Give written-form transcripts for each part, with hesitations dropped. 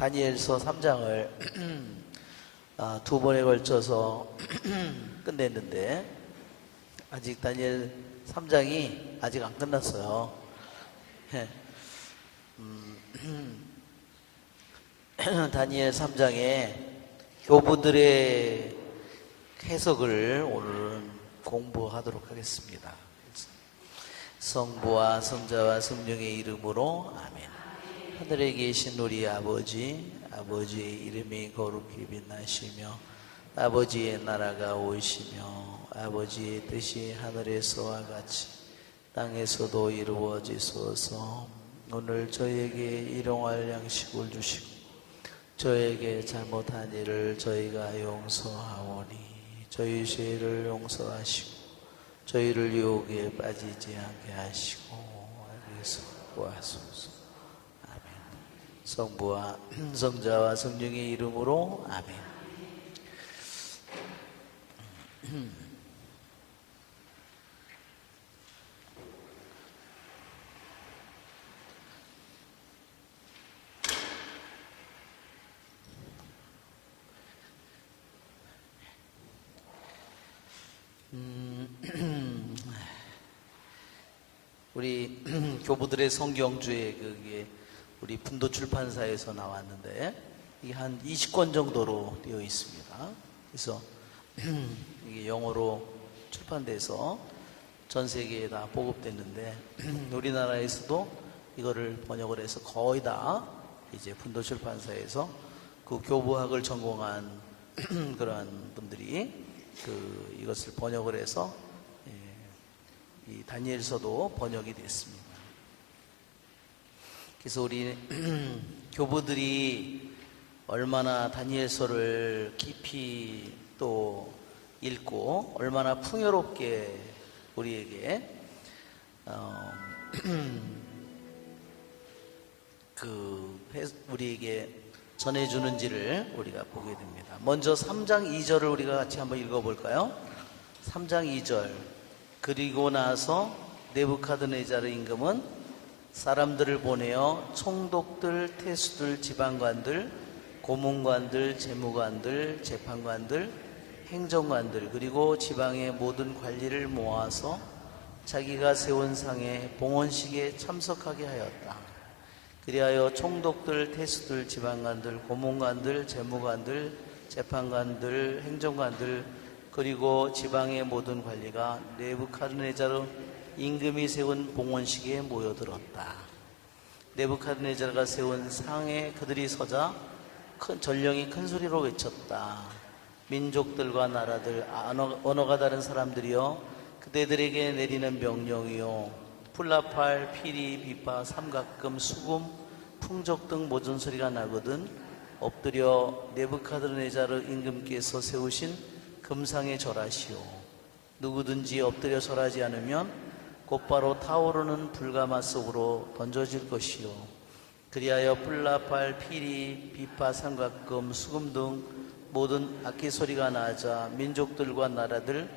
다니엘서 3장을 두 번에 걸쳐서 끝냈는데 아직 다니엘 3장이 아직 안 끝났어요. 다니엘 3장에 교부들의 해석을 오늘은 공부하도록 하겠습니다. 성부와 성자와 성령의 이름으로 아멘. 하늘에 계신 우리 아버지, 아버지의 이름이 거룩히 빛나시며 아버지의 나라가 오시며 아버지의 뜻이 하늘에서와 같이 땅에서도 이루어지소서. 오늘 저에게 일용할 양식을 주시고 저에게 잘못한 일을 저희가 용서하오니 저희 죄를 용서하시고 저희를 유혹에 빠지지 않게 하시고 악에서 구하소서. 아멘. 성부와 성자와 성령의 이름으로 아멘. 우리 교부들의 성경주에 그게 우리 분도 출판사에서 나왔는데 이게 한 20권 정도로 되어 있습니다. 그래서 이게 영어로 출판돼서 전 세계에 다 보급됐는데 우리나라에서도 이거를 번역을 해서 거의 다 이제 분도 출판사에서 그 교부학을 전공한 그러한 분들이 이것을 번역을 해서 이 다니엘서도 번역이 됐습니다. 그래서 우리 교부들이 얼마나 다니엘서를 깊이 또 읽고 얼마나 풍요롭게 우리에게 우리에게 전해주는지를 우리가 보게 됩니다. 먼저 3장 2절을 우리가 같이 한번 읽어볼까요? 3장 2절. 그리고 나서 느부갓네살 임금은 사람들을 보내어 총독들, 태수들, 지방관들, 고문관들, 재무관들, 재판관들, 행정관들 그리고 지방의 모든 관리를 모아서 자기가 세운 상의 봉헌식에 참석하게 하였다. 그리하여 총독들, 태수들, 지방관들, 고문관들, 재무관들, 재판관들, 행정관들 그리고 지방의 모든 관리가 느부갓네살 임금이 세운 봉헌식에 모여들었다. 느부갓네살가 세운 상에 그들이 서자 전령이 큰 소리로 외쳤다. 민족들과 나라들, 언어가 다른 사람들이여 그대들에게 내리는 명령이요 풀라팔, 피리, 비파, 삼각금, 수금, 풍족 등 모든 소리가 나거든 엎드려 느부갓네살 임금께서 세우신 금상에 절하시오. 누구든지 엎드려 절하지 않으면 곧바로 타오르는 불가마 속으로 던져질 것이요. 그리하여 풀라팔, 피리, 비파, 삼각금, 수금 등 모든 악기 소리가 나자 민족들과 나라들,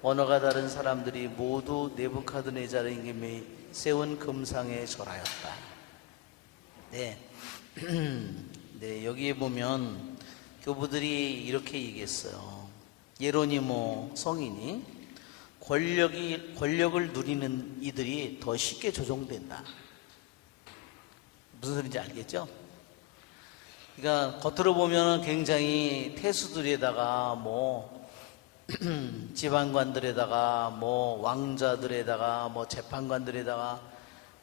언어가 다른 사람들이 모두 느부갓네살 임금이 세운 금상에 절하였다. 네, 여기에 보면 교부들이 이렇게 얘기했어요. 예로니모 성인이 권력을 누리는 이들이 더 쉽게 조종된다. 무슨 소리인지 알겠죠? 그러니까 겉으로 보면 굉장히 태수들에다가 지방관들에다가 왕자들에다가 재판관들에다가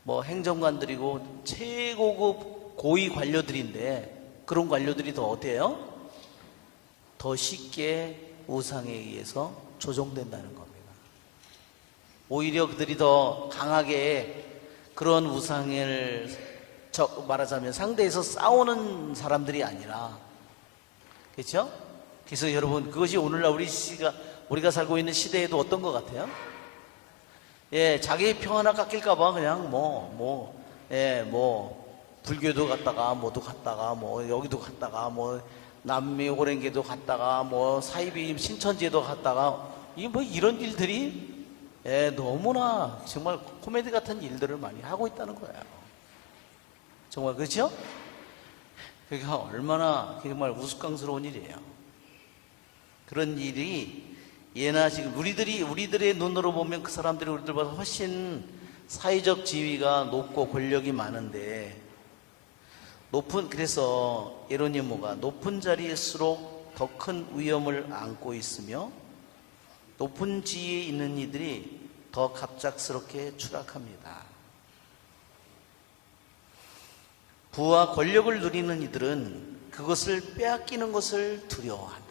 행정관들이고 최고급 고위 관료들인데 그런 관료들이 더 어때요? 더 쉽게 우상에 의해서 조종된다는 겁니다. 오히려 그들이 더 강하게 그런 우상을 말하자면 상대에서 싸우는 사람들이 아니라, 그렇죠? 그래서 여러분 그것이 오늘날 우리가 살고 있는 시대에도 어떤 것 같아요? 예, 자기 평 하나 깎일까봐 그냥 불교도 갔다가 뭐도 갔다가 여기도 갔다가 남미 호랭개도 갔다가 사이비 신천지에도 갔다가 이런 일들이 너무나 정말 코미디 같은 일들을 많이 하고 있다는 거예요. 정말 그렇죠? 그러니까 얼마나 정말 우스꽝스러운 일이에요. 그런 일이 예나 지금 우리들의 눈으로 보면 그 사람들이 우리들보다 훨씬 사회적 지위가 높고 권력이 많은데 그래서 예로님 뭐가 높은 자리일수록 더 큰 위험을 안고 있으며 높은 지위에 있는 이들이 더 갑작스럽게 추락합니다. 부와 권력을 누리는 이들은 그것을 빼앗기는 것을 두려워한다.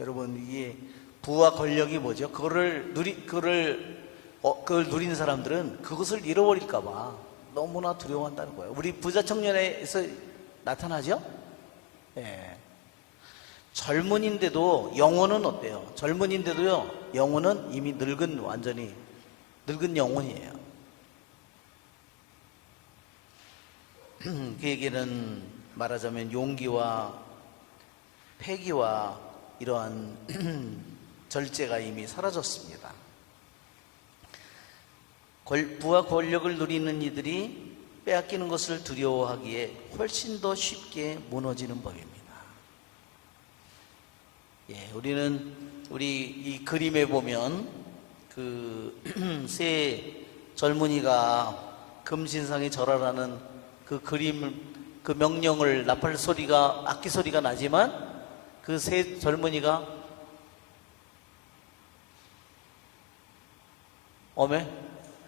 여러분, 이게 부와 권력이 뭐죠? 그걸 누리는 사람들은 그것을 잃어버릴까봐 너무나 두려워한다는 거예요. 우리 부자 청년에서 나타나죠? 예. 젊은인데도 영혼은 어때요? 젊은인데도요, 영혼은 이미 완전히 늙은 영혼이에요. 그 얘기는 말하자면 용기와 패기와 이러한 절제가 이미 사라졌습니다. 부와 권력을 누리는 이들이 빼앗기는 것을 두려워하기에 훨씬 더 쉽게 무너지는 법입니다. 예, 우리 이 그림에 보면 세 젊은이가 금신상에 절하라는 그 명령을 악기 소리가 나지만 그 세 젊은이가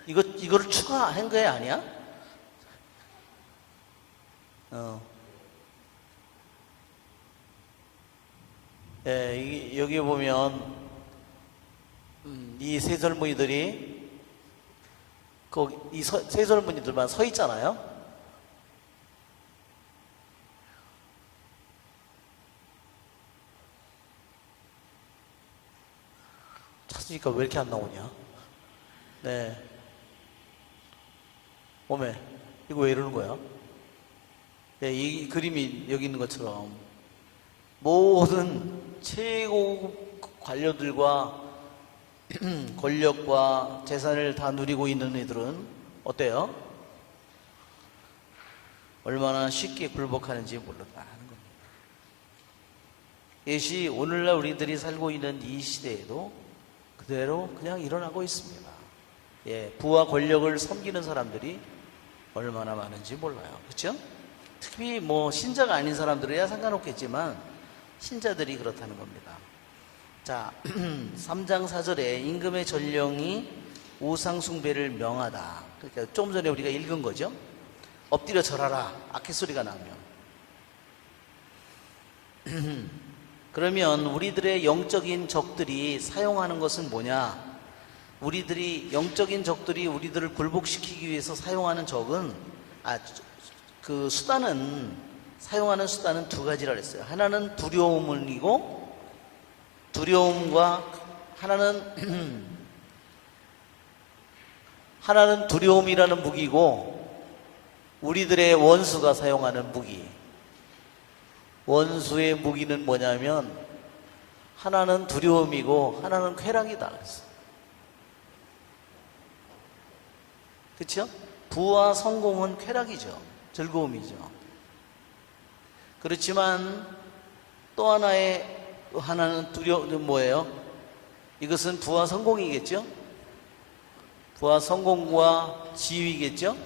이거를 추가한 거야 아니야? 예, 여기 보면 이 세 젊은이들이 이 세 젊은이들만 서 있잖아요. 찾으니까 왜 이렇게 안 나오냐? 네. 이거 왜 이러는 거야? 네, 이 그림이 여기 있는 것처럼 모든 최고급 관료들과 권력과 재산을 다 누리고 있는 애들은 어때요? 얼마나 쉽게 굴복하는지 모른다는 겁니다. 이것이 오늘날 우리들이 살고 있는 이 시대에도 그대로 그냥 일어나고 있습니다. 예, 부와 권력을 섬기는 사람들이 얼마나 많은지 몰라요. 그렇죠? 특히 신자가 아닌 사람들이야 상관없겠지만 신자들이 그렇다는 겁니다. 자, 3장 4절에 임금의 전령이 우상 숭배를 명하다. 그러니까 좀 전에 우리가 읽은 거죠. 엎드려 절하라. 악기 소리가 나면. 그러면 우리들의 영적인 적들이 사용하는 것은 뭐냐? 영적인 적들이 우리들을 굴복시키기 위해서 사용하는 사용하는 수단은 두 가지라 그랬어요. 하나는 하나는 두려움이라는 무기고, 우리들의 원수가 사용하는 무기. 원수의 무기는 뭐냐면, 하나는 두려움이고, 하나는 쾌락이다. 그렇죠? 부와 성공은 쾌락이죠. 즐거움이죠. 그렇지만 또 하나는 두려움 뭐예요? 이것은 부와 성공이겠죠? 부와 성공과 지위겠죠?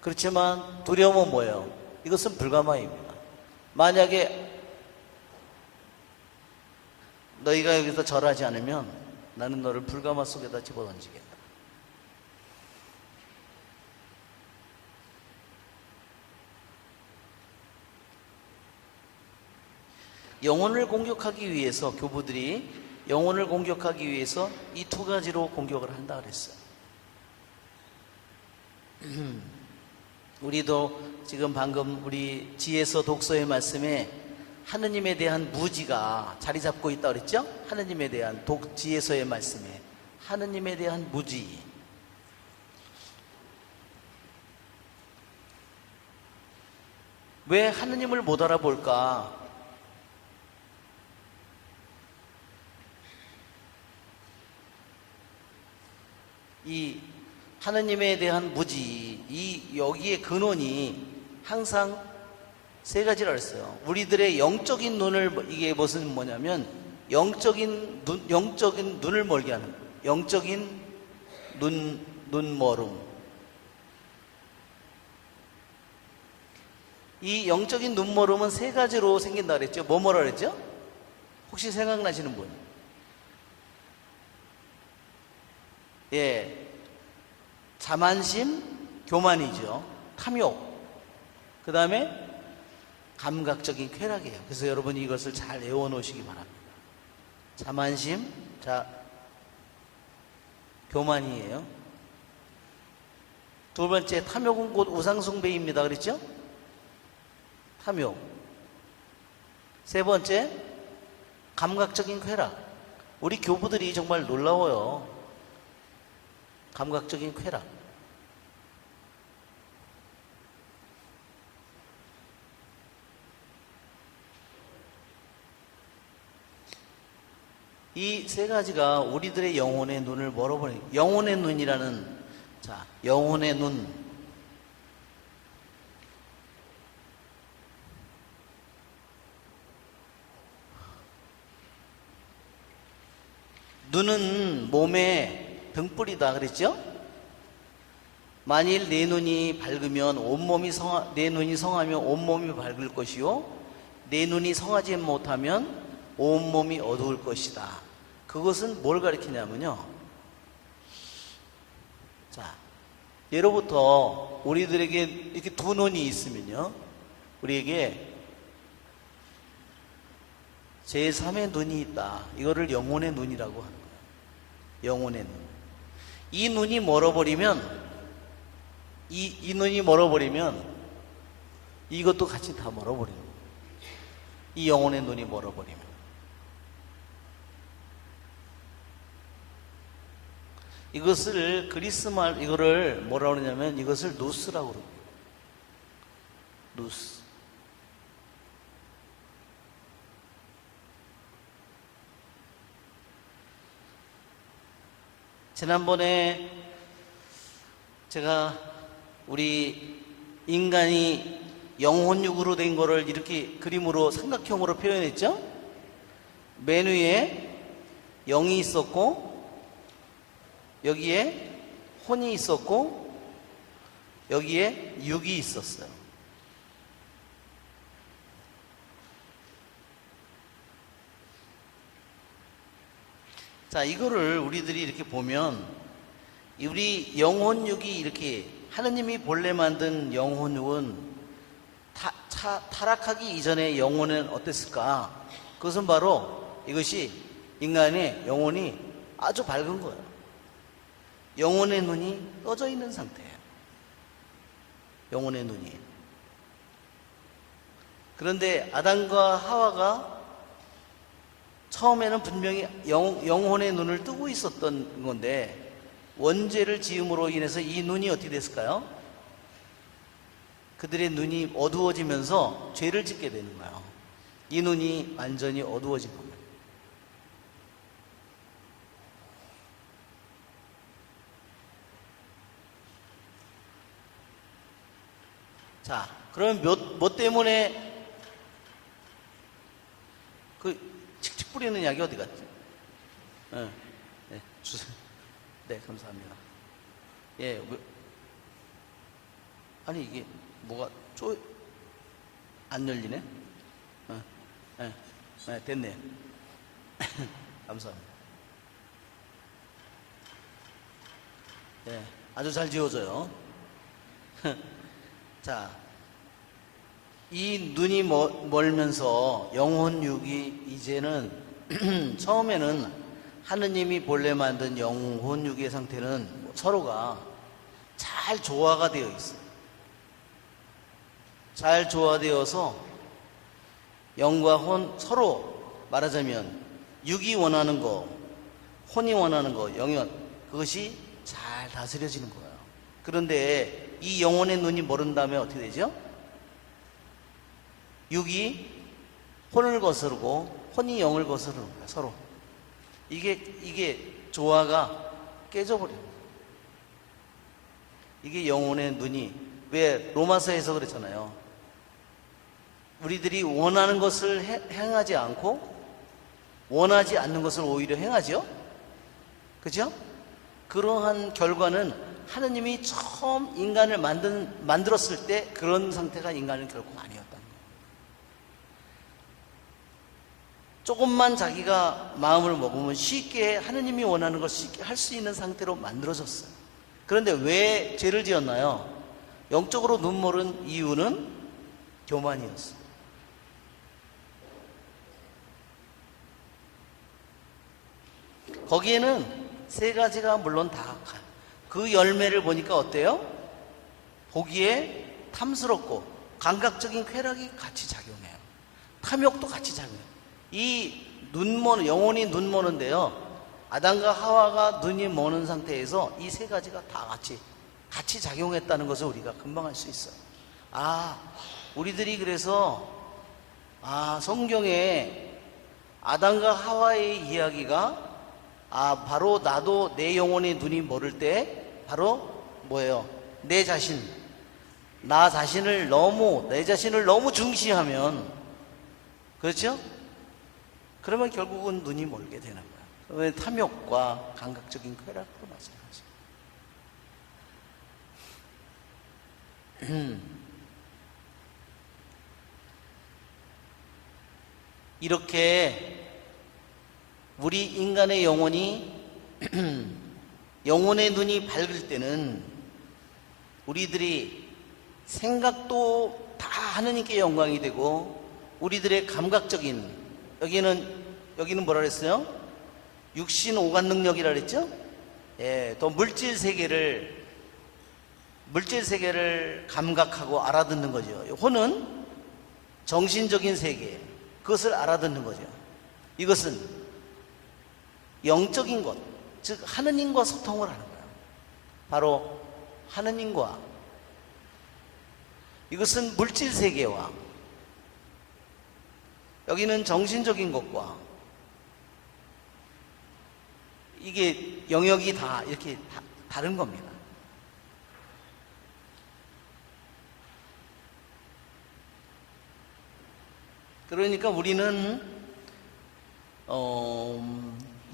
그렇지만 두려움은 뭐예요? 이것은 불가마입니다. 만약에 너희가 여기서 절하지 않으면 나는 너를 불가마 속에다 집어던지겠다. 영혼을 공격하기 위해서 교부들이 영혼을 공격하기 위해서 이 두 가지로 공격을 한다 그랬어요. 우리도 지금 방금 우리 지혜서 독서의 말씀에 하느님에 대한 무지가 자리 잡고 있다 그랬죠? 하느님에 대한 지혜서의 말씀에 하느님에 대한 무지. 왜 하느님을 못 알아볼까? 이 하느님에 대한 무지, 여기에 근원이 항상 세 가지를 했어요. 우리들의 영적인 눈을, 이게 무슨 뭐냐면 영적인 눈을 멀게 하는 거예요. 영적인 눈멀음. 이 영적인 눈멀음은 세 가지로 생긴다 그랬죠. 뭐라 그랬죠? 혹시 생각나시는 분? 예, 자만심, 교만이죠. 탐욕. 그 다음에 감각적인 쾌락이에요. 그래서 여러분이 이것을 잘 외워놓으시기 바랍니다. 자만심, 교만이에요. 두 번째, 탐욕은 곧 우상숭배입니다. 그랬죠? 탐욕. 세 번째, 감각적인 쾌락. 우리 교부들이 정말 놀라워요. 감각적인 쾌락. 이 세 가지가 우리들의 영혼의 눈을 멀어버린, 영혼의 눈이라는, 영혼의 눈. 눈은 몸의 등불이다 그랬죠? 만일 내 눈이 밝으면 내 눈이 성하면 온몸이 밝을 것이요, 내 눈이 성하지 못하면 온몸이 어두울 것이다. 그것은 뭘 가리키냐면요, 예로부터 우리들에게 이렇게 두 눈이 있으면요, 우리에게 제3의 눈이 있다. 이거를 영혼의 눈이라고 하는 거예요. 영혼의 눈. 이 눈이 멀어버리면, 이 눈이 멀어버리면 이것도 같이 다 멀어버리는 거예요. 이 영혼의 눈이 멀어버리면. 이것을 그리스말, 이거를 뭐라고 그러냐면 이것을 누스라고 그럽니다. 누스. 지난번에 제가 우리 인간이 영혼육으로 된 거를 이렇게 그림으로 삼각형으로 표현했죠? 맨 위에 영이 있었고, 여기에 혼이 있었고, 여기에 육이 있었어요. 자, 이거를 우리들이 이렇게 보면, 우리 영혼육이 이렇게, 하느님이 본래 만든 영혼육은 타락하기 이전의 영혼은 어땠을까? 그것은 바로 이것이 인간의 영혼이 아주 밝은 거예요. 영혼의 눈이 떠져 있는 상태예요. 영혼의 눈이. 그런데 아담과 하와가 처음에는 분명히 영혼의 눈을 뜨고 있었던 건데, 원죄를 지음으로 인해서 이 눈이 어떻게 됐을까요? 그들의 눈이 어두워지면서 죄를 짓게 되는 거예요. 이 눈이 완전히 어두워진 겁니다. 자, 그러면 뭐 때문에 그 칙칙 뿌리는 약이 어디 갔지? 네, 주세요. 네, 감사합니다. 예, 아니 이게 뭐가 안 열리네? 네, 됐네요. 감사합니다. 예, 아주 잘 지워져요. 자, 이 눈이 멀면서 영혼육이 이제는 처음에는 하느님이 본래 만든 영혼육의 상태는 서로가 잘 조화가 되어 있어요. 잘 조화되어서 영과 혼 서로 말하자면 육이 원하는 거, 혼이 원하는 거, 그것이 잘 다스려지는 거예요. 그런데 이 영혼의 눈이 멀은 다음에 어떻게 되죠? 육이 혼을 거스르고 혼이 영을 거스르는 거예요. 서로. 이게 조화가 깨져버려요. 이게 영혼의 눈이, 왜 로마서에서 그랬잖아요. 우리들이 원하는 것을 행하지 않고 원하지 않는 것을 오히려 행하죠. 그죠? 그러한 결과는 하느님이 처음 인간을 만들었을 때 그런 상태가 인간은 결코 아니었다는 거예요. 조금만 자기가 마음을 먹으면 쉽게 하느님이 원하는 걸 쉽게 할 수 있는 상태로 만들어졌어요. 그런데 왜 죄를 지었나요? 영적으로 눈멀은 이유는 교만이었어요. 거기에는 세 가지가 물론 다 그 열매를 보니까 어때요? 보기에 탐스럽고 감각적인 쾌락이 같이 작용해요. 탐욕도 같이 작용해요. 이 영혼이 눈머는데요. 아담과 하와가 눈이 머는 상태에서 이 세 가지가 다 같이 작용했다는 것을 우리가 금방 알 수 있어요. 우리들이 그래서 성경에 아담과 하와의 이야기가 바로 나도 내 영혼의 눈이 멀을 때 바로 뭐예요? 내 자신을 너무 중시하면, 그렇죠? 그러면 결국은 눈이 멀게 되는 거예요. 탐욕과 감각적인 쾌락도 마찬가지예요. 이렇게 우리 인간의 영혼이 영혼의 눈이 밝을 때는 우리들이 생각도 다 하느님께 영광이 되고, 우리들의 감각적인, 여기는 뭐라 그랬어요? 육신 오감 능력이라 그랬죠? 또 물질 세계를 감각하고 알아듣는 거죠. 혼은 정신적인 세계, 그것을 알아듣는 거죠. 이것은 영적인 것, 즉 하느님과 소통을 하는 거예요. 바로 하느님과, 이것은 물질 세계와 여기는 정신적인 것과, 이게 영역이 다 이렇게 다른 겁니다. 그러니까 우리는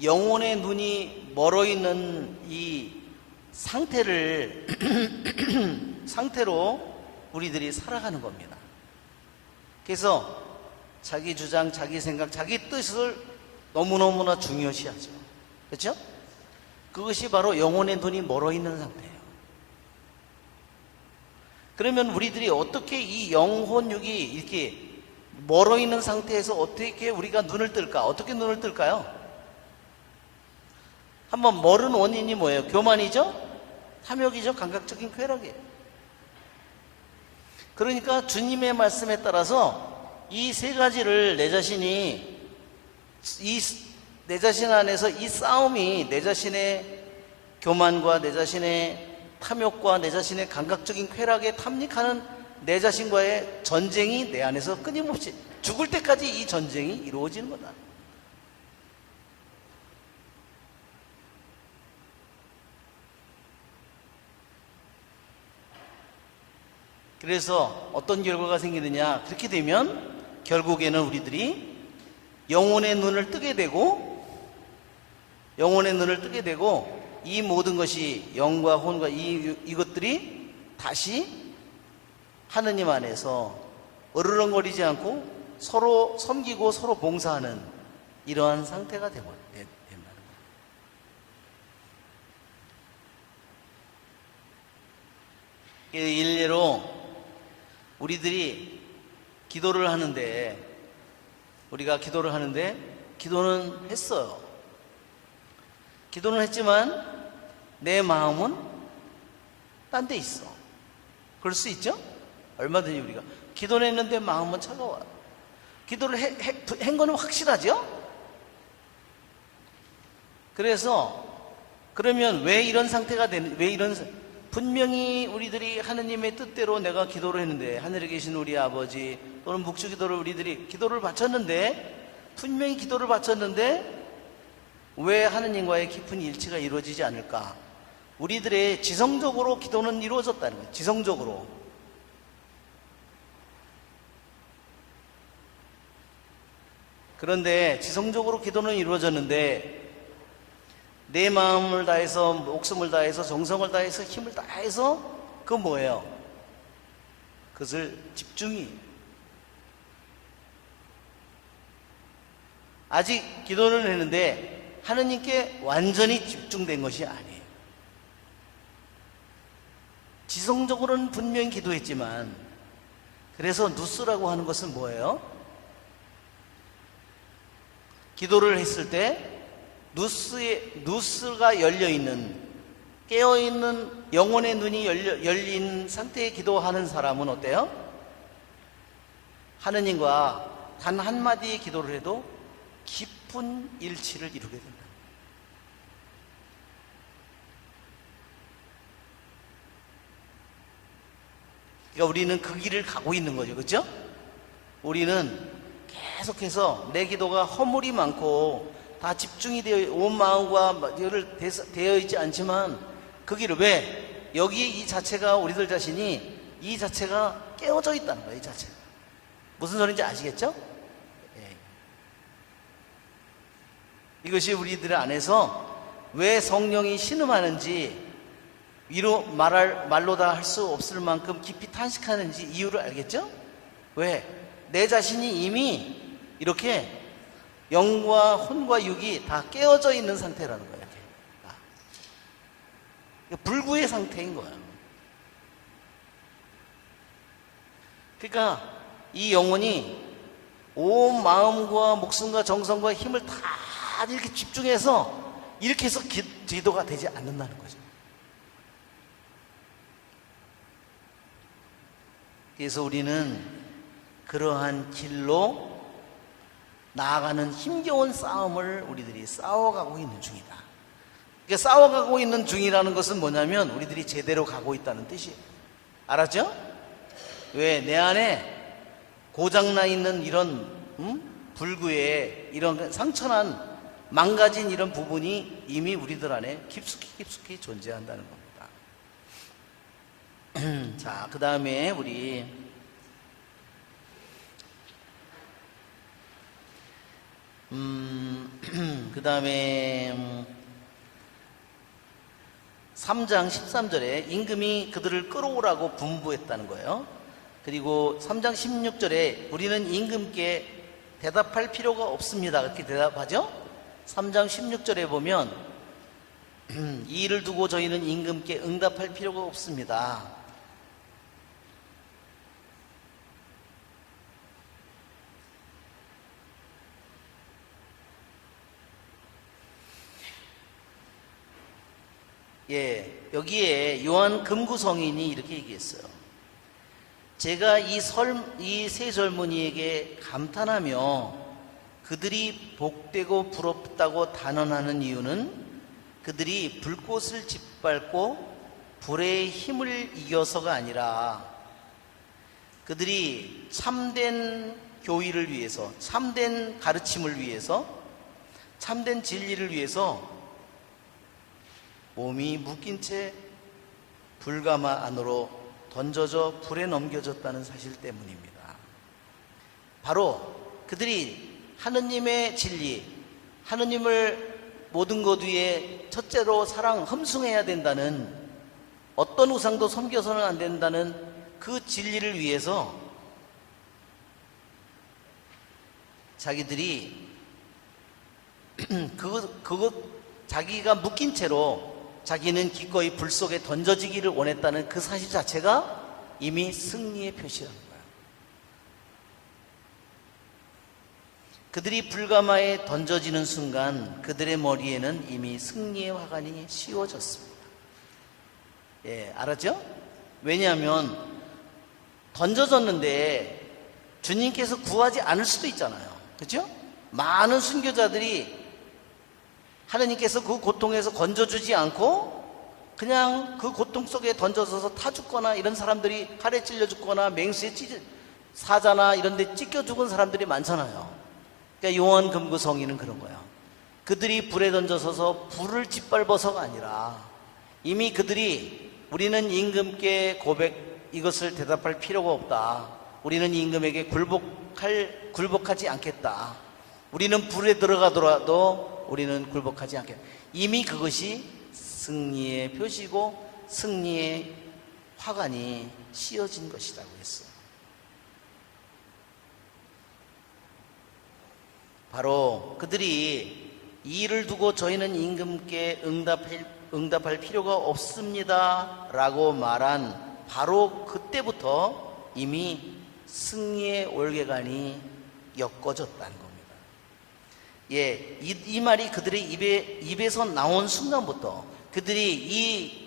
영혼의 눈이 멀어 있는 이 상태로 우리들이 살아가는 겁니다. 그래서 자기 주장, 자기 생각, 자기 뜻을 너무너무나 중요시하죠. 그렇죠? 그것이 바로 영혼의 눈이 멀어 있는 상태예요. 그러면 우리들이 어떻게 이 영혼육이 이렇게 멀어 있는 상태에서 어떻게 우리가 눈을 뜰까? 어떻게 눈을 뜰까요? 한번 멀은 원인이 뭐예요? 교만이죠? 탐욕이죠? 감각적인 쾌락이에요. 그러니까 주님의 말씀에 따라서 이 세 가지를 내 자신 안에서 이 싸움이, 내 자신의 교만과 내 자신의 탐욕과 내 자신의 감각적인 쾌락에 탐닉하는 내 자신과의 전쟁이 내 안에서 끊임없이 죽을 때까지 이 전쟁이 이루어지는 거다. 그래서 어떤 결과가 생기느냐, 그렇게 되면 결국에는 우리들이 영혼의 눈을 뜨게 되고 이 모든 것이 영과 혼과 이것들이 다시 하느님 안에서 으르렁거리지 않고 서로 섬기고 서로 봉사하는 이러한 상태가 된다는 거예요. 일례로 우리들이 우리가 기도를 하는데 기도는 했어요. 기도는 했지만 내 마음은 딴 데 있어. 그럴 수 있죠? 얼마든지 우리가 기도를 했는데 마음은 차가워요. 기도를 한 거는 확실하죠? 그러면 왜 이런 상태가 분명히 우리들이 하느님의 뜻대로 내가 기도를 했는데, 하늘에 계신 우리 아버지 또는 묵주 기도를 우리들이 기도를 바쳤는데, 분명히 기도를 바쳤는데 왜 하느님과의 깊은 일치가 이루어지지 않을까? 우리들의 지성적으로 기도는 이루어졌다는 거예요. 지성적으로. 그런데 지성적으로 기도는 이루어졌는데 내 마음을 다해서, 목숨을 다해서, 정성을 다해서, 힘을 다해서, 그건 뭐예요? 그것을 집중이. 아직 기도를 했는데 하느님께 완전히 집중된 것이 아니에요. 지성적으로는 분명히 기도했지만, 그래서 누스라고 하는 것은 뭐예요? 기도를 했을 때 누스가 열려있는, 깨어있는 영혼의 눈이 열린 상태에 기도하는 사람은 어때요? 하느님과 단 한마디의 기도를 해도 깊은 일치를 이루게 된다. 그러니까 우리는 그 길을 가고 있는 거죠. 그렇죠? 우리는 계속해서 내 기도가 허물이 많고 다 집중이 되어 온 마음과 되어 있지 않지만 그 길을, 왜? 여기에 이 자체가, 우리들 자신이 이 자체가 깨어져 있다는 거예요. 이 자체가. 무슨 소리인지 아시겠죠? 예. 이것이 우리들 안에서 왜 성령이 신음하는지, 말로 다 할 수 없을 만큼 깊이 탄식하는지 이유를 알겠죠? 왜? 내 자신이 이미 이렇게 영과 혼과 육이 다 깨어져 있는 상태라는 거예요. 불구의 상태인 거예요. 그러니까 이 영혼이 온 마음과 목숨과 정성과 힘을 다 이렇게 집중해서 이렇게 해서 기도가 되지 않는다는 거죠. 그래서 우리는 그러한 길로 나아가는 힘겨운 싸움을 우리들이 싸워가고 있는 중이다. 그러니까 싸워가고 있는 중이라는 것은 뭐냐면 우리들이 제대로 가고 있다는 뜻이에요. 알았죠? 왜? 내 안에 고장나 있는 이런 불구의 이런 상처난 망가진 이런 부분이 이미 우리들 안에 깊숙이 존재한다는 겁니다. 자, 그 다음에 우리 그 다음에 3장 13절에 임금이 그들을 끌어오라고 분부했다는 거예요. 그리고 3장 16절에 우리는 임금께 대답할 필요가 없습니다. 그렇게 대답하죠. 3장 16절에 보면 이 일을 두고 저희는 임금께 응답할 필요가 없습니다. 예, 여기에 요한 금구성인이 이렇게 얘기했어요. 제가 이 세 젊은이에게 감탄하며 그들이 복되고 부럽다고 단언하는 이유는 그들이 불꽃을 짓밟고 불의 힘을 이겨서가 아니라 그들이 참된 교의를 위해서, 참된 가르침을 위해서, 참된 진리를 위해서 몸이 묶인 채 불가마 안으로 던져져 불에 넘겨졌다는 사실 때문입니다. 바로 그들이 하느님의 진리, 하느님을 모든 것 위에 첫째로 흠숭해야 된다는, 어떤 우상도 섬겨서는 안 된다는 그 진리를 위해서 자기들이 자기가 묶인 채로 자기는 기꺼이 불 속에 던져지기를 원했다는 그 사실 자체가 이미 승리의 표시라는 거예요. 그들이 불가마에 던져지는 순간 그들의 머리에는 이미 승리의 화관이 씌워졌습니다. 예, 알았죠? 왜냐하면 던져졌는데 주님께서 구하지 않을 수도 있잖아요. 그렇죠? 많은 순교자들이 하나님께서 그 고통에서 건져주지 않고 그냥 그 고통 속에 던져져서 타 죽거나, 이런 사람들이 칼에 찔려 죽거나 맹수에 사자나 이런 데 찢겨 죽은 사람들이 많잖아요. 그러니까 요한 금구성인은 그런 거야. 그들이 불에 던져서서 불을 짓밟아서가 아니라 이미 그들이 우리는 임금께 이것을 대답할 필요가 없다. 우리는 임금에게 굴복하지 않겠다. 우리는 불에 들어가더라도 우리는 굴복하지 않겠다. 이미 그것이 승리의 표시고 승리의 화관이 씌어진 것이라고 했어요. 바로 그들이 이 일을 두고 저희는 임금께 응답할 필요가 없습니다 라고 말한 바로 그때부터 이미 승리의 올개관이 엮어졌다는 겁니다. 예, 이 말이 그들의 입에서 나온 순간부터 그들이 이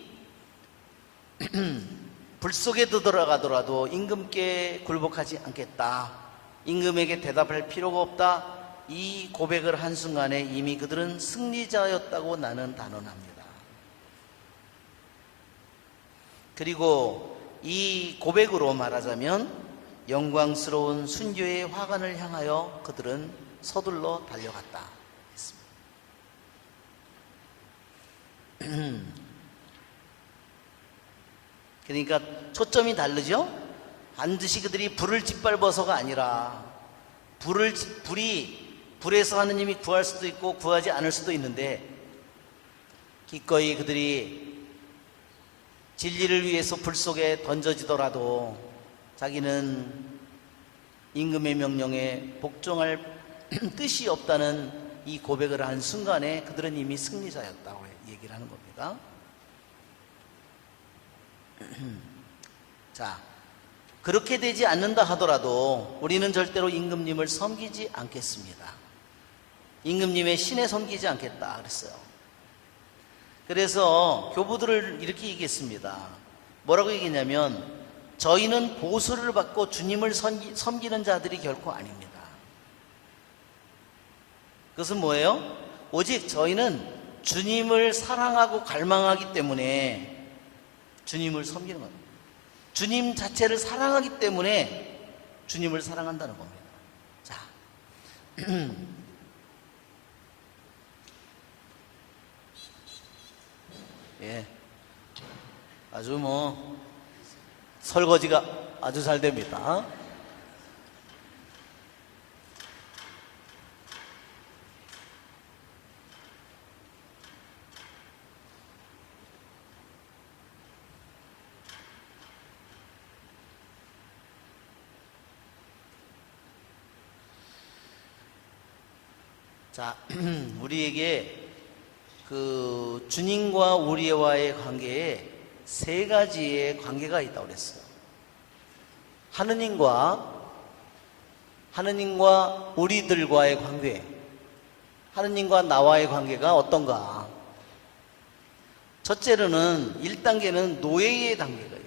불 속에 들어가더라도 임금께 굴복하지 않겠다, 임금에게 대답할 필요가 없다, 이 고백을 한 순간에 이미 그들은 승리자였다고 나는 단언합니다. 그리고 이 고백으로 말하자면 영광스러운 순교의 화관을 향하여 그들은 서둘러 달려갔다 했습니다. 그러니까 초점이 다르죠? 반드시 그들이 불을 짓밟아서가 아니라 불에서 하느님이 구할 수도 있고 구하지 않을 수도 있는데 기꺼이 그들이 진리를 위해서 불 속에 던져지더라도 자기는 임금의 명령에 복종할 뜻이 없다는 이 고백을 한 순간에 그들은 이미 승리자였다고 얘기를 하는 겁니다. 자, 그렇게 되지 않는다 하더라도 우리는 절대로 임금님을 섬기지 않겠습니다. 임금님의 신에 섬기지 않겠다 그랬어요. 그래서 교부들을 이렇게 얘기했습니다. 뭐라고 얘기했냐면 저희는 보수를 받고 주님을 섬기는 자들이 결코 아닙니다. 그것은 뭐예요? 오직 저희는 주님을 사랑하고 갈망하기 때문에 주님을 섬기는 겁니다. 주님 자체를 사랑하기 때문에 주님을 사랑한다는 겁니다. 자, 예, 아주 설거지가 아주 잘 됩니다. 자, 우리에게 그 주님과 우리와의 관계에 세 가지의 관계가 있다고 그랬어요. 하느님과 우리들과의 관계, 하느님과 나와의 관계가 어떤가? 첫째로는 1단계는 노예의 단계가 있어요.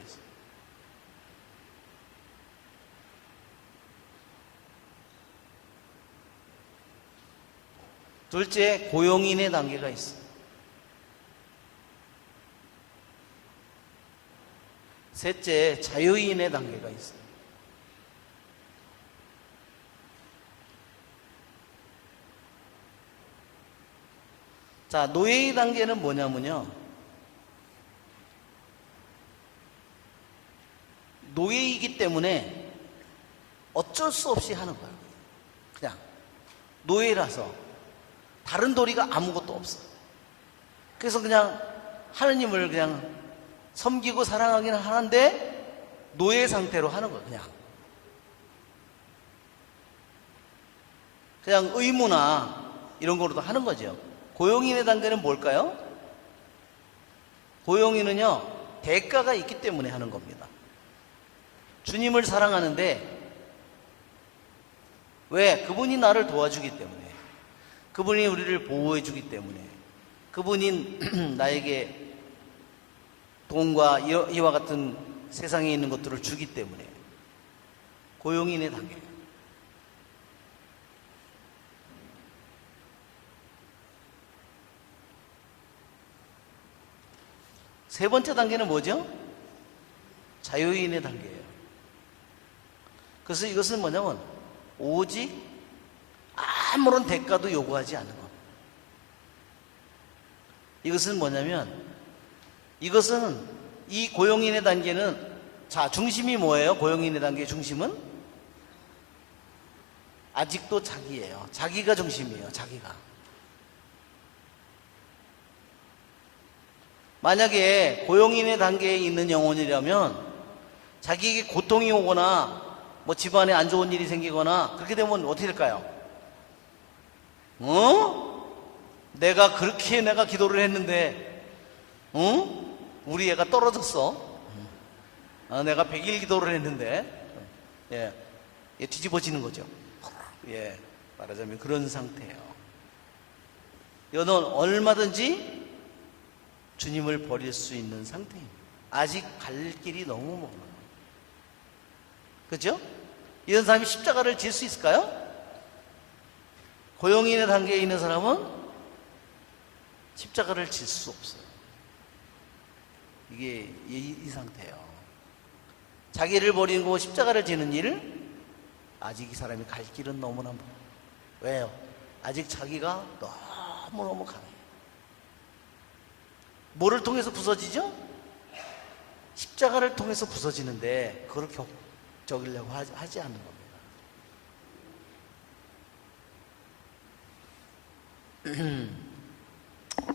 둘째, 고용인의 단계가 있어요. 셋째, 자유인의 단계가 있어요. 자, 노예의 단계는 뭐냐면요, 노예이기 때문에 어쩔 수 없이 하는 거예요. 그냥 노예라서 다른 도리가 아무것도 없어요. 그래서 그냥 하느님을 그냥 섬기고 사랑하기는 하는데 노예 상태로 하는 거예요. 그냥 의무나 이런 거로도 하는 거죠. 고용인의 단계는 뭘까요? 고용인은요, 대가가 있기 때문에 하는 겁니다. 주님을 사랑하는데 왜? 그분이 나를 도와주기 때문에, 그분이 우리를 보호해 주기 때문에, 그분이 나에게 돈과 이와 같은 세상에 있는 것들을 주기 때문에 고용인의 단계예요. 세 번째 단계는 뭐죠? 자유인의 단계예요. 그래서 이것은 뭐냐면 오직 아무런 대가도 요구하지 않는 것. 이것은 뭐냐면, 이것은 이 고용인의 단계는, 자, 중심이 뭐예요? 고용인의 단계의 중심은 아직도 자기예요. 자기가 중심이에요. 자기가. 만약에 고용인의 단계에 있는 영혼이라면 자기에게 고통이 오거나 뭐 집안에 안 좋은 일이 생기거나 그렇게 되면 어떻게 될까요? 내가 그렇게 내가 기도를 했는데 우리 애가 떨어졌어. 내가 100일 기도를 했는데 예, 뒤집어지는 거죠. 예, 말하자면 그런 상태예요. 너는 얼마든지 주님을 버릴 수 있는 상태입니다. 아직 갈 길이 너무 멀어요. 그렇죠? 이런 사람이 십자가를 질 수 있을까요? 고용인의 단계에 있는 사람은 십자가를 질 수 없어요. 이게 이 상태예요. 자기를 버리고 십자가를 지는 일, 아직 이 사람이 갈 길은 너무나 멀어요. 왜요? 아직 자기가 너무너무 강해요. 뭐를 통해서 부서지죠? 십자가를 통해서 부서지는데 그걸 겪으려고 하지 않는 겁니다.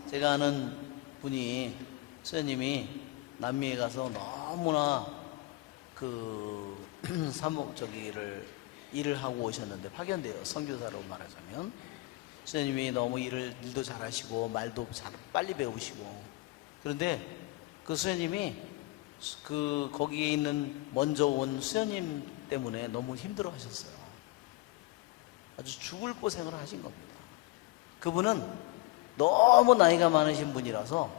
제가 아는 분이, 수녀님이 남미에 가서 너무나 일을 하고 오셨는데 파견돼요. 선교사로 말하자면. 수녀님이 너무 일도 잘하시고 말도 빨리 배우시고. 그런데 그 수녀님이 거기에 있는 먼저 온 수녀님 때문에 너무 힘들어 하셨어요. 아주 죽을 고생을 하신 겁니다. 그분은 너무 나이가 많으신 분이라서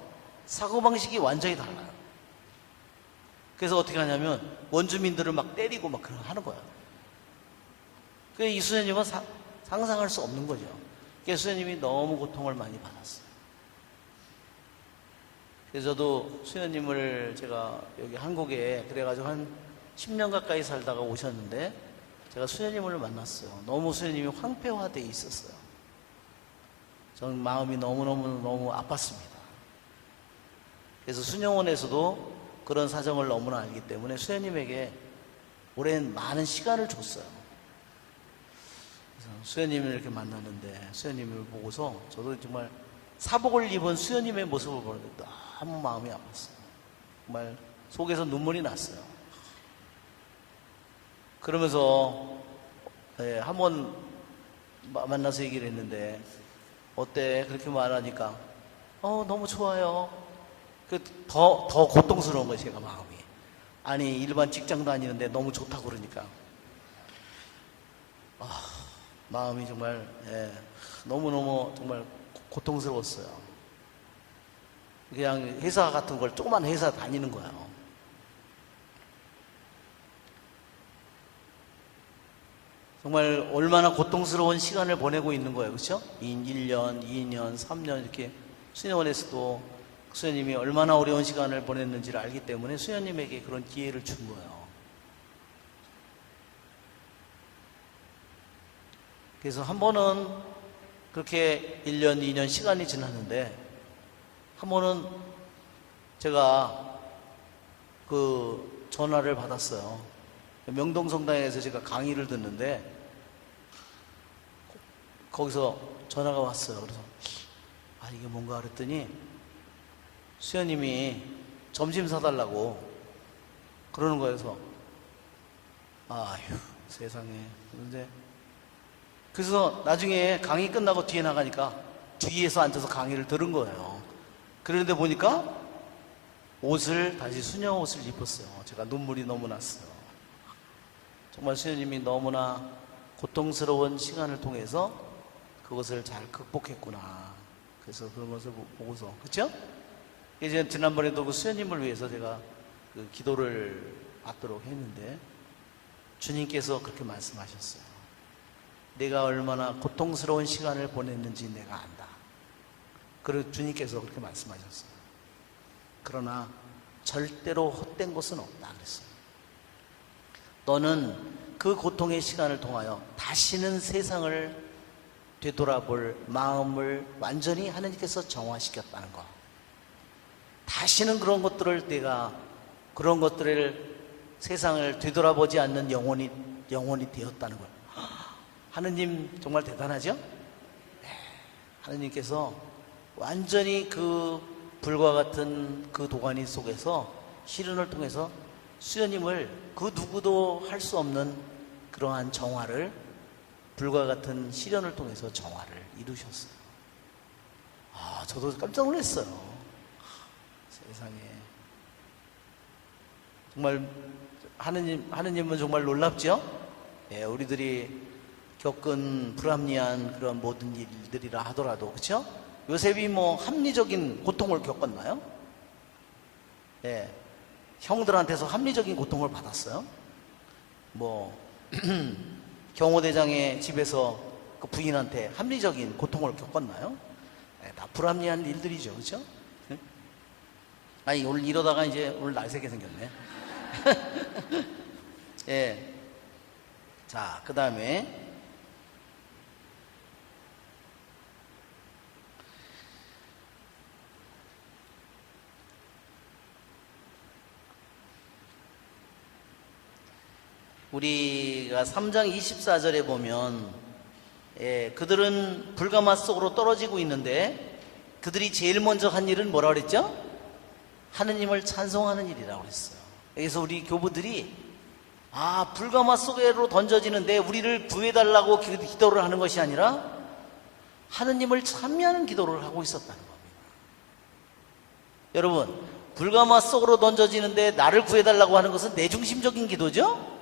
사고방식이 완전히 달라요. 그래서 어떻게 하냐면 원주민들을 막 때리고 막 하는 거예요. 그래서 이 수녀님은 상상할 수 없는 거죠. 그래서 수녀님이 너무 고통을 많이 받았어요. 그래서 저도 수녀님을 제가 여기 한국에 그래가지고 한 10년 가까이 살다가 오셨는데 제가 수녀님을 만났어요. 너무 수녀님이 황폐화되어 있었어요. 저는 마음이 너무 아팠습니다. 그래서 수녀원에서도 그런 사정을 너무나 알기 때문에 수녀님에게 오랜 많은 시간을 줬어요. 그래서 수녀님을 이렇게 만났는데 수녀님을 보고서 저도 정말 사복을 입은 수녀님의 모습을 보는데 너무 마음이 아팠어요. 정말 속에서 눈물이 났어요. 그러면서 한번 만나서 얘기를 했는데 어때? 그렇게 말하니까 너무 좋아요. 더 고통스러운 거예요. 제가 마음이. 아니 일반 직장 다니는데 너무 좋다고 그러니까 마음이 정말 너무너무 정말 고통스러웠어요. 그냥 회사 같은 걸 조그만 회사 다니는 거예요. 정말 얼마나 고통스러운 시간을 보내고 있는 거예요. 그렇죠? 1년, 2년, 3년 이렇게 수녀원에서도 수녀님이 얼마나 어려운 시간을 보냈는지를 알기 때문에 수녀님에게 그런 기회를 준 거예요. 그래서 한 번은 그렇게 1년, 2년 시간이 지났는데 한 번은 제가 전화를 받았어요. 명동성당에서 제가 강의를 듣는데 거기서 전화가 왔어요. 그래서 이게 뭔가 그랬더니 수녀님이 점심 사달라고 그러는 거여서 아휴 세상에. 그래서 나중에 강의 끝나고 뒤에 나가니까 뒤에서 앉아서 강의를 들은 거예요. 그런데 보니까 옷을 다시 수녀 옷을 입었어요. 제가 눈물이 너무 났어요. 정말 수녀님이 너무나 고통스러운 시간을 통해서 그것을 잘 극복했구나. 그래서 그런 것을 보고서, 그렇죠? 이제 지난번에도 그 수녀님을 위해서 제가 기도를 받도록 했는데 주님께서 그렇게 말씀하셨어요. 내가 얼마나 고통스러운 시간을 보냈는지 내가 안다. 그리고 주님께서 그렇게 말씀하셨어요. 그러나 절대로 헛된 것은 없다 그랬어요. 너는 그 고통의 시간을 통하여 다시는 세상을 되돌아볼 마음을 완전히 하나님께서 정화시켰다는 거. 다시는 그런 것들을 세상을 되돌아보지 않는 영혼이 되었다는 걸. 하느님 정말 대단하죠? 네, 하느님께서 완전히 그 불과 같은 그 도가니 속에서 시련을 통해서 수녀님을 그 누구도 할 수 없는 그러한 정화를, 불과 같은 시련을 통해서 정화를 이루셨어요. 아, 저도 깜짝 놀랐어요. 세상에. 정말 하느님은 정말 놀랍죠? 예, 우리들이 겪은 불합리한 그런 모든 일들이라 하더라도, 그렇죠? 요셉이 뭐 합리적인 고통을 겪었나요? 예, 형들한테서 합리적인 고통을 받았어요. 뭐 경호대장의 집에서 그 부인한테 합리적인 고통을 겪었나요? 예, 다 불합리한 일들이죠, 그렇죠? 아니, 오늘 이러다가 이제 오늘 날새게 생겼네. 예. 자, 그 다음에 우리가 3장 24절에 보면, 예, 그들은 불가마 속으로 떨어지고 있는데 그들이 제일 먼저 한 일은 뭐라 그랬죠? 하느님을 찬송하는 일이라고 그랬어요. 여기서 우리 교부들이 불가마 속으로 던져지는데 우리를 구해달라고 기도를 하는 것이 아니라 하느님을 찬미하는 기도를 하고 있었다는 겁니다. 여러분, 불가마 속으로 던져지는데 나를 구해달라고 하는 것은 내중심적인 기도죠?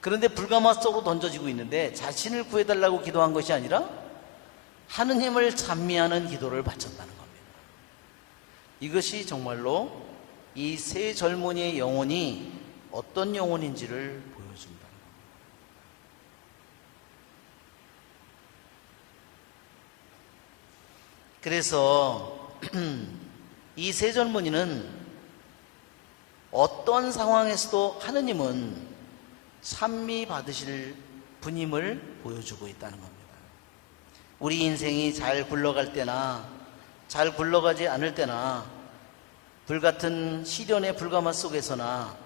그런데 불가마 속으로 던져지고 있는데 자신을 구해달라고 기도한 것이 아니라 하느님을 찬미하는 기도를 바쳤다는 겁니다. 이것이 정말로 이 세 젊은이의 영혼이 어떤 영혼인지를 보여준다는 겁니다. 그래서 이 세 젊은이는 어떤 상황에서도 하느님은 찬미 받으실 분임을 보여주고 있다는 겁니다. 우리 인생이 잘 굴러갈 때나 잘 굴러가지 않을 때나 불같은 시련의 불가마 속에서나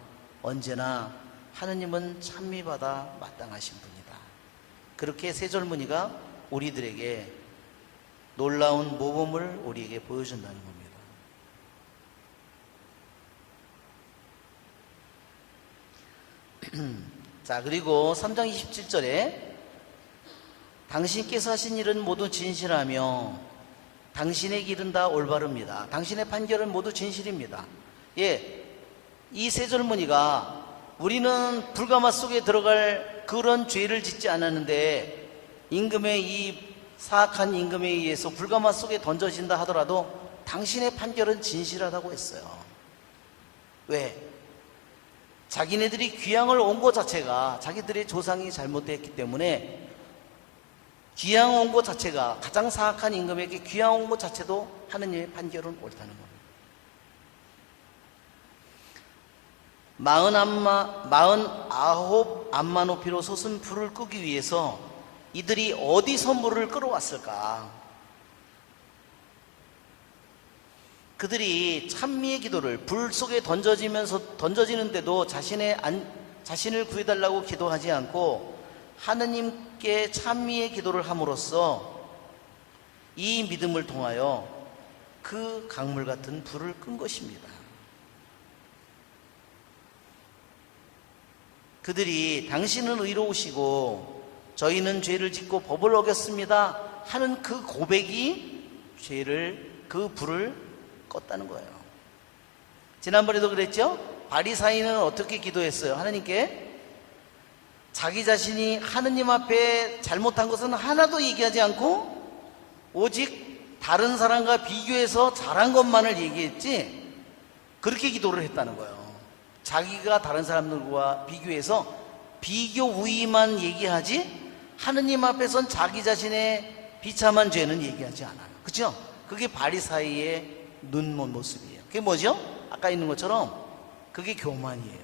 언제나 하느님은 찬미받아 마땅하신 분이다. 그렇게 세 젊은이가 우리들에게 놀라운 모범을 우리에게 보여준다는 겁니다. 자, 그리고 3장 27절에 당신께서 하신 일은 모두 진실하며 당신의 길은 다 올바릅니다. 당신의 판결은 모두 진실입니다. 예, 이 세 젊은이가 우리는 불가마 속에 들어갈 그런 죄를 짓지 않았는데 임금의 이 사악한 임금에 의해서 불가마 속에 던져진다 하더라도 당신의 판결은 진실하다고 했어요. 왜? 자기네들이 귀양을 온 것 자체가 자기들의 조상이 잘못됐기 때문에 귀양 온 것 자체가, 가장 사악한 임금에게 귀양 온 것 자체도 하느님의 판결은 옳다는 겁니다. 49 암마 높이로 솟은 불을 끄기 위해서 이들이 어디서 물을 끌어왔을까? 그들이 찬미의 기도를, 불 속에 던져지는데도 자신을 구해달라고 기도하지 않고 하느님께 찬미의 기도를 함으로써 이 믿음을 통하여 그 강물 같은 불을 끈 것입니다. 그들이 당신은 의로우시고 저희는 죄를 짓고 법을 어겼습니다 하는 그 고백이 그 불을 껐다는 거예요. 지난번에도 그랬죠? 바리사이는 어떻게 기도했어요? 하느님께 자기 자신이 하느님 앞에 잘못한 것은 하나도 얘기하지 않고 오직 다른 사람과 비교해서 잘한 것만을 얘기했지, 그렇게 기도를 했다는 거예요. 자기가 다른 사람들과 비교해서 비교 우위만 얘기하지 하느님 앞에선 자기 자신의 비참한 죄는 얘기하지 않아요. 그렇죠? 그게 바리사이의 눈먼 모습이에요. 그게 뭐죠? 아까 있는 것처럼 그게 교만이에요.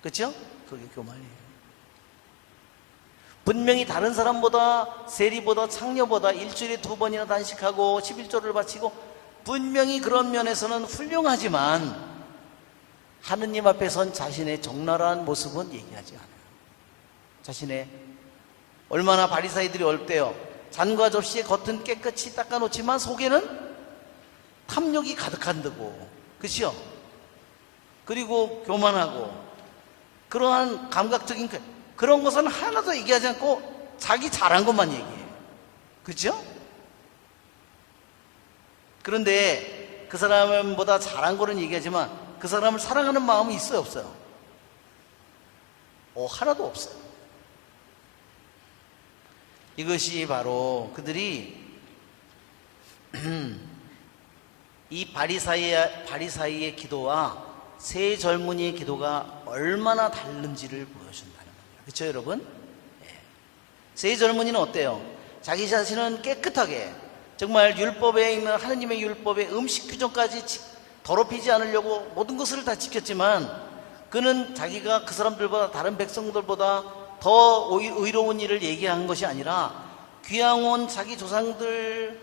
그렇죠? 그게 교만이에요. 분명히 다른 사람보다, 세리보다, 창녀보다 일주일에 2번이나 단식하고 11조를 바치고 분명히 그런 면에서는 훌륭하지만 하느님 앞에 선 자신의 적나라한 모습은 얘기하지 않아요. 자신의 얼마나 바리사이들이 어렵대요. 잔과 접시의 겉은 깨끗이 닦아놓지만 속에는 탐욕이 가득한다고. 그렇죠? 그리고 교만하고 그러한 감각적인 그런 것은 하나도 얘기하지 않고 자기 잘한 것만 얘기해요. 그렇죠? 그런데 그 사람보다 잘한 거는 얘기하지만 그 사람을 사랑하는 마음이 있어요, 없어요? 하나도 없어요. 이것이 바로 그들이 이 바리사이의 기도와 새 젊은이의 기도가 얼마나 다른지를 보여준다는 겁니다. 그렇죠, 여러분? 새 젊은이는 어때요? 자기 자신은 깨끗하게 정말 율법에 있는 하느님의 율법의 음식 규정까지 더럽히지 않으려고 모든 것을 다 지켰지만 그는 자기가 그 사람들보다 다른 백성들보다 더 의로운 일을 얘기한 것이 아니라 귀양온 자기 조상들,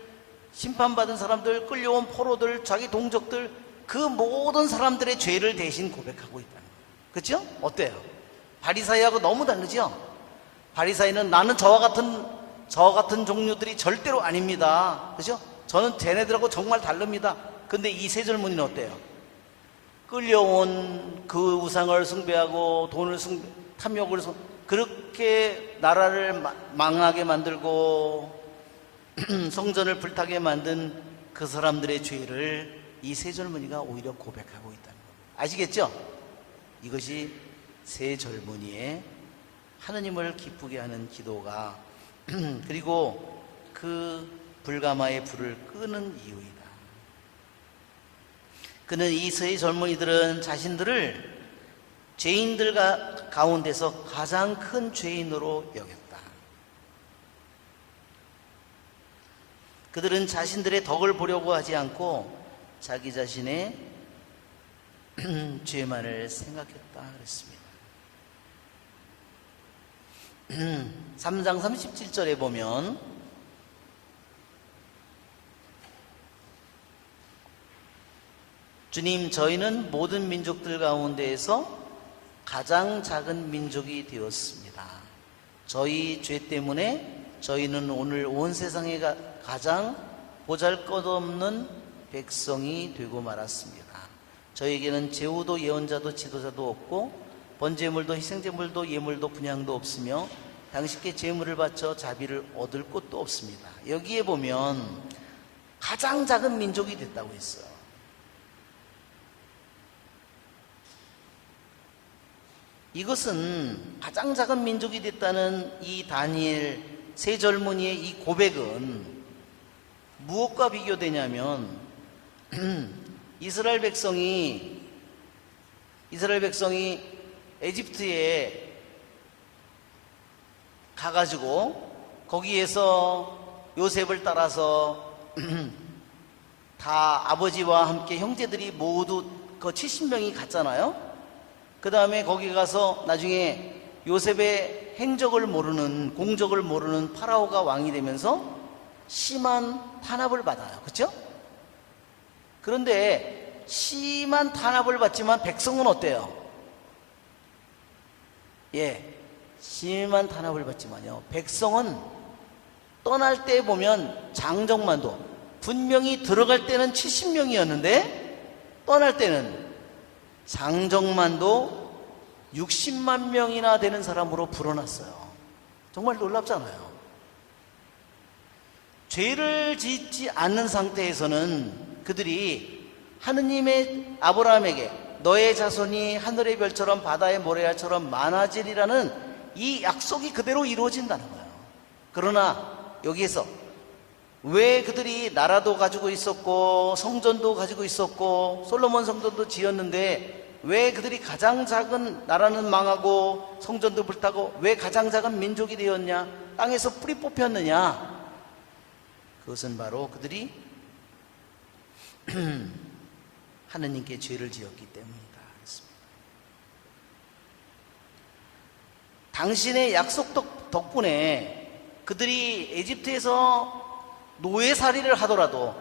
심판받은 사람들, 끌려온 포로들, 자기 동족들 그 모든 사람들의 죄를 대신 고백하고 있다는 거예요. 그렇죠? 어때요? 바리사이하고 너무 다르죠? 바리사이는 나는 저와 같은 종류들이 절대로 아닙니다. 그렇죠? 저는 쟤네들하고 정말 다릅니다. 근데 이 새 젊은이는 어때요? 끌려온 그 우상을 숭배하고 돈을 탐욕을 그렇게 나라를 망하게 만들고 성전을 불타게 만든 그 사람들의 죄를 이 새 젊은이가 오히려 고백하고 있다는 겁니다. 아시겠죠? 이것이 새 젊은이의 하느님을 기쁘게 하는 기도가 그리고 그 불가마의 불을 끄는 이유이다. 그는 이 새 젊은이들은 자신들을 죄인들 가운데서 가장 큰 죄인으로 여겼다. 그들은 자신들의 덕을 보려고 하지 않고 자기 자신의 죄만을 생각했다 그랬습니다. 3장 37절에 보면 주님, 저희는 모든 민족들 가운데에서 가장 작은 민족이 되었습니다. 저희 죄 때문에 저희는 오늘 온 세상에 가장 보잘것없는 백성이 되고 말았습니다. 저에게는 제후도 예언자도 지도자도 없고 번제물도 희생제물도 예물도 분향도 없으며 당신께 제물을 바쳐 자비를 얻을 곳도 없습니다. 여기에 보면 가장 작은 민족이 됐다고 했어요. 이것은 가장 작은 민족이 됐다는 이 다니엘 새 젊은이의 이 고백은 무엇과 비교되냐면 이스라엘 백성이 에집트에 가가지고 거기에서 요셉을 따라서 다 아버지와 함께 형제들이 모두 그 70명이 갔잖아요. 그 다음에 거기 가서 나중에 요셉의 행적을 모르는, 공적을 모르는 파라오가 왕이 되면서 심한 탄압을 받아요. 그렇죠? 그런데 심한 탄압을 받지만 백성은 어때요? 심한 탄압을 받지만요, 백성은 떠날 때 보면 장정만도 분명히 들어갈 때는 70명이었는데 떠날 때는 장정만도 60만 명이나 되는 사람으로 불어났어요. 정말 놀랍잖아요. 죄를 짓지 않는 상태에서는 그들이 하느님의 아브라함에게 너의 자손이 하늘의 별처럼 바다의 모래알처럼 많아지리라는 이 약속이 그대로 이루어진다는 거예요. 그러나 여기에서 왜 그들이 나라도 가지고 있었고 성전도 가지고 있었고 솔로몬 성전도 지었는데 왜 그들이 가장 작은 나라는 망하고 성전도 불타고 왜 가장 작은 민족이 되었냐, 땅에서 뿌리 뽑혔느냐? 그것은 바로 그들이 하느님께 죄를 지었기 때문이다. 당신의 약속 덕분에 그들이 에집트에서 노예살이를 하더라도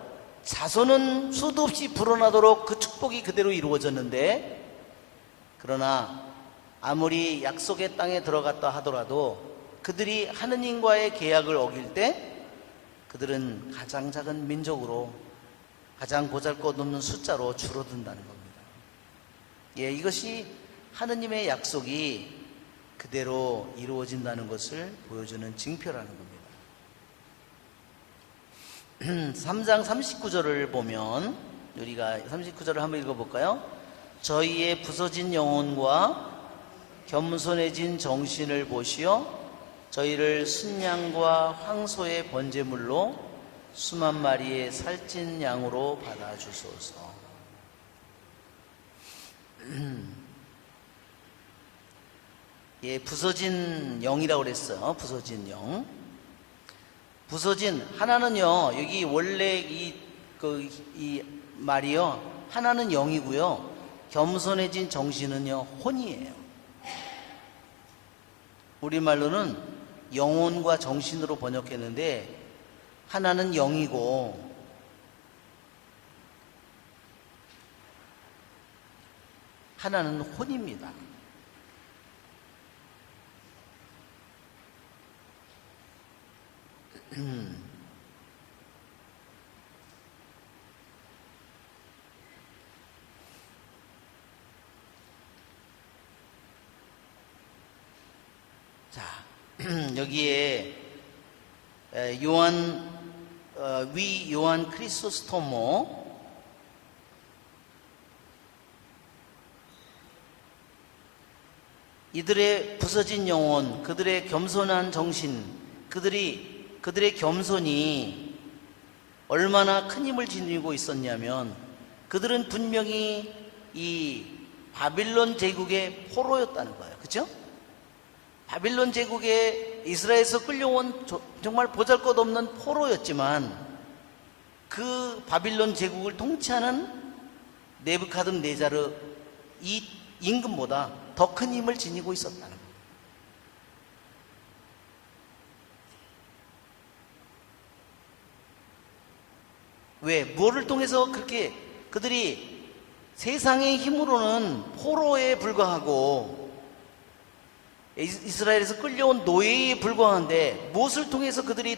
자손은 수도 없이 불어나도록 그 축복이 그대로 이루어졌는데, 그러나 아무리 약속의 땅에 들어갔다 하더라도 그들이 하느님과의 계약을 어길 때 그들은 가장 작은 민족으로 가장 보잘것없는 숫자로 줄어든다는 겁니다. 예, 이것이 하느님의 약속이 그대로 이루어진다는 것을 보여주는 징표라는 겁니다. 3장 39절을 보면 우리가 39절을 한번 읽어볼까요? 저희의 부서진 영혼과 겸손해진 정신을 보시어 저희를 순양과 황소의 번제물로 수만 마리의 살찐 양으로 받아주소서. 예, 부서진 영이라고 그랬어요. 부서진 영. 부서진 하나는요, 여기 원래 이 말이요, 하나는 영이고요, 겸손해진 정신은요, 혼이에요. 우리말로는 영혼과 정신으로 번역했는데, 하나는 영이고, 하나는 혼입니다. 자, 여기에 요한 크리소스토모 이들의 부서진 영혼, 그들의 겸손한 정신, 그들의 겸손이 얼마나 큰 힘을 지니고 있었냐면, 그들은 분명히 이 바빌론 제국의 포로였다는 거예요. 그렇죠? 바빌론 제국에 이스라엘에서 끌려온 정말 보잘것없는 포로였지만, 그 바빌론 제국을 통치하는 네부카드네자르 이 임금보다 더 큰 힘을 지니고 있었다는 거예요. 왜? 무엇을 통해서 그렇게 그들이 세상의 힘으로는 포로에 불과하고 이스라엘에서 끌려온 노예에 불과한데, 무엇을 통해서 그들이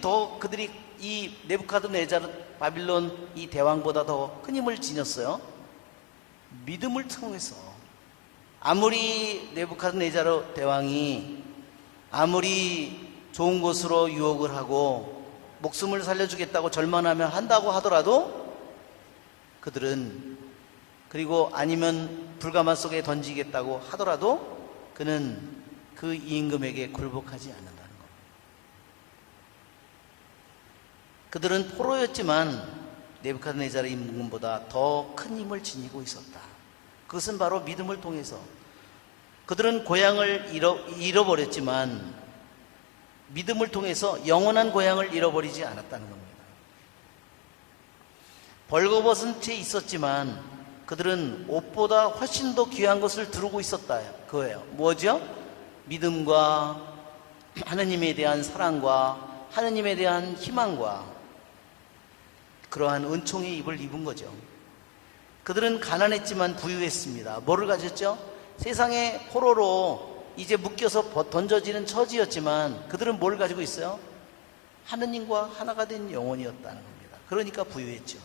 이 네부카드네자르 바빌론 이 대왕보다 더 큰 힘을 지녔어요? 믿음을 통해서. 아무리 네부카드네자르 대왕이 아무리 좋은 곳으로 유혹을 하고 목숨을 살려주겠다고 절만하면 한다고 하더라도, 그들은, 그리고 아니면 불가마 속에 던지겠다고 하더라도 그는 그 임금에게 굴복하지 않는다는 겁니다. 그들은 포로였지만 네부카드네자르 임금보다 더 큰 힘을 지니고 있었다. 그것은 바로 믿음을 통해서. 그들은 고향을 잃어버렸지만 믿음을 통해서 영원한 고향을 잃어버리지 않았다는 겁니다. 벌거벗은 채 있었지만 그들은 옷보다 훨씬 더 귀한 것을 두르고 있었다. 그거예요. 뭐죠? 믿음과 하느님에 대한 사랑과 하느님에 대한 희망과 그러한 은총의 입을 입은 거죠. 그들은 가난했지만 부유했습니다. 뭐를 가졌죠? 세상의 포로로 이제 묶여서 던져지는 처지였지만 그들은 뭘 가지고 있어요? 하느님과 하나가 된 영혼이었다는 겁니다. 그러니까 부유했죠.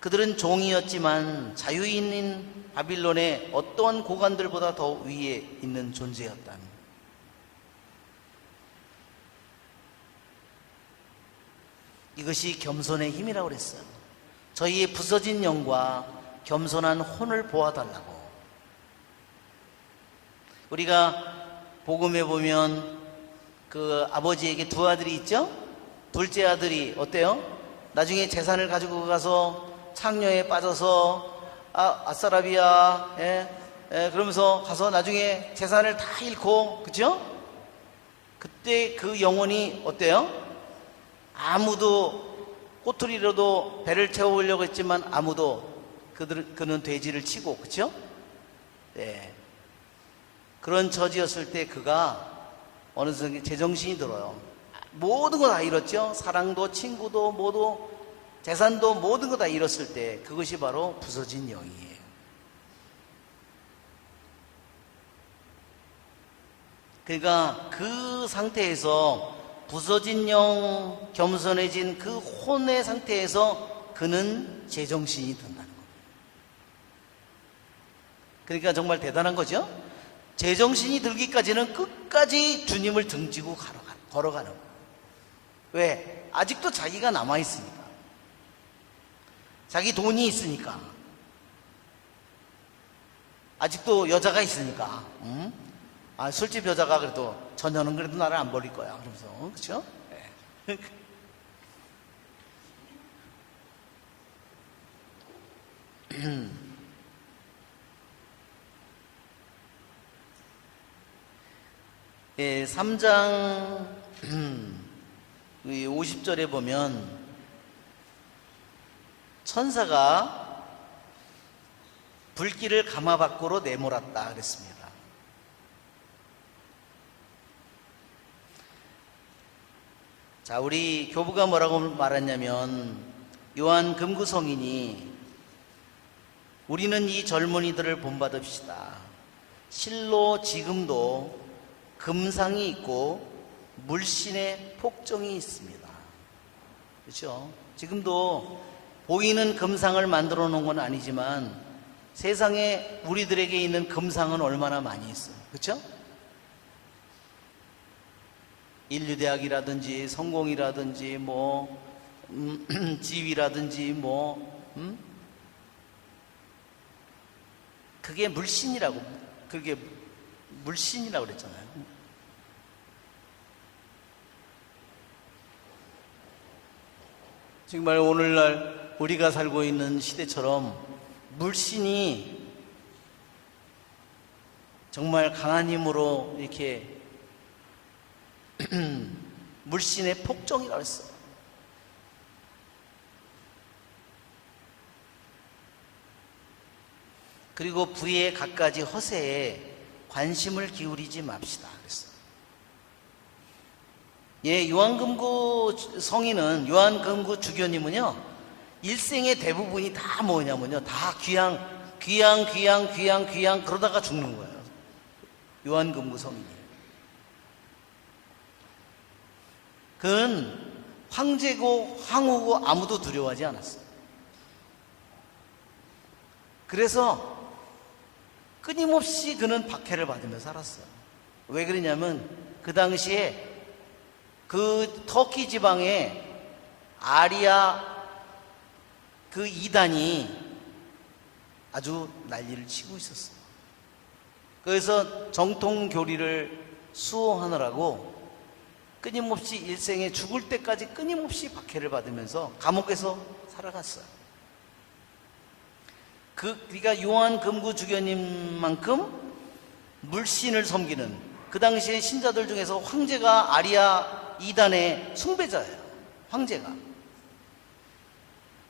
그들은 종이었지만 자유인인 바빌론의 어떠한 고관들보다 더 위에 있는 존재였다는, 이것이 겸손의 힘이라고 그랬어요. 저희의 부서진 영과 겸손한 혼을 보아달라고. 우리가 복음에 보면 그 아버지에게 두 아들이 있죠? 둘째 아들이 어때요? 나중에 재산을 가지고 가서 창녀에 빠져서 아싸라비아 그러면서 가서 나중에 재산을 다 잃고, 그죠? 그때 그 영혼이 어때요? 아무도 꼬투리로도 배를 채워보려고 했지만 아무도, 그는 돼지를 치고, 그죠? 네. 그런 처지였을 때 그가 어느 순간 제정신이 들어요. 모든 거 다 잃었죠? 사랑도, 친구도, 모두 재산도, 모든 거 다 잃었을 때 그것이 바로 부서진 영이에요. 그러니까 그 상태에서 부서진 영, 겸손해진 그 혼의 상태에서 그는 제정신이 든다는 겁니다. 그러니까 정말 대단한 거죠. 제정신이 들기까지는 끝까지 주님을 등지고 걸어가는 거예요. 왜? 아직도 자기가 남아있으니까. 자기 돈이 있으니까. 아직도 여자가 있으니까. 술집 여자가 그래도 전혀는 그래도 나를 안 버릴 거야. 그러면서. 그렇죠? 네. 예, 3장 50절에 보면 천사가 불길을 가마 밖으로 내몰았다 그랬습니다. 자, 우리 교부가 뭐라고 말했냐면 요한 금구성인이 우리는 이 젊은이들을 본받읍시다. 실로 지금도 금상이 있고 물신의 폭정이 있습니다. 그렇죠? 지금도 보이는 금상을 만들어 놓은 건 아니지만 세상에 우리들에게 있는 금상은 얼마나 많이 있어요. 그렇죠? 인류대학이라든지 성공이라든지 지위라든지 그게 물신이라고 그랬잖아요. 정말 오늘날 우리가 살고 있는 시대처럼 물신이 정말 강한 힘으로 이렇게 물신의 폭정이라고 했어요. 그리고 부의 갖가지 허세에 관심을 기울이지 맙시다 그랬어요. 예, 요한금구 성인은, 요한금구 주교님은요, 일생의 대부분이 다 뭐냐면요, 다 귀양 그러다가 죽는 거예요. 요한금구 성인이. 그는 황제고 황후고 아무도 두려워하지 않았어요. 그래서 끊임없이 그는 박해를 받으며 살았어요. 왜 그러냐면 그 당시에 그 터키 지방에 아리아 그 이단이 아주 난리를 치고 있었어요. 그래서 정통 교리를 수호하느라고 끊임없이 일생에 죽을 때까지 끊임없이 박해를 받으면서 감옥에서 살아갔어요. 그러니까 요한금구 주교님만큼 물신을 섬기는, 그 당시에 신자들 중에서 황제가 아리아 이단의 숭배자예요. 황제가.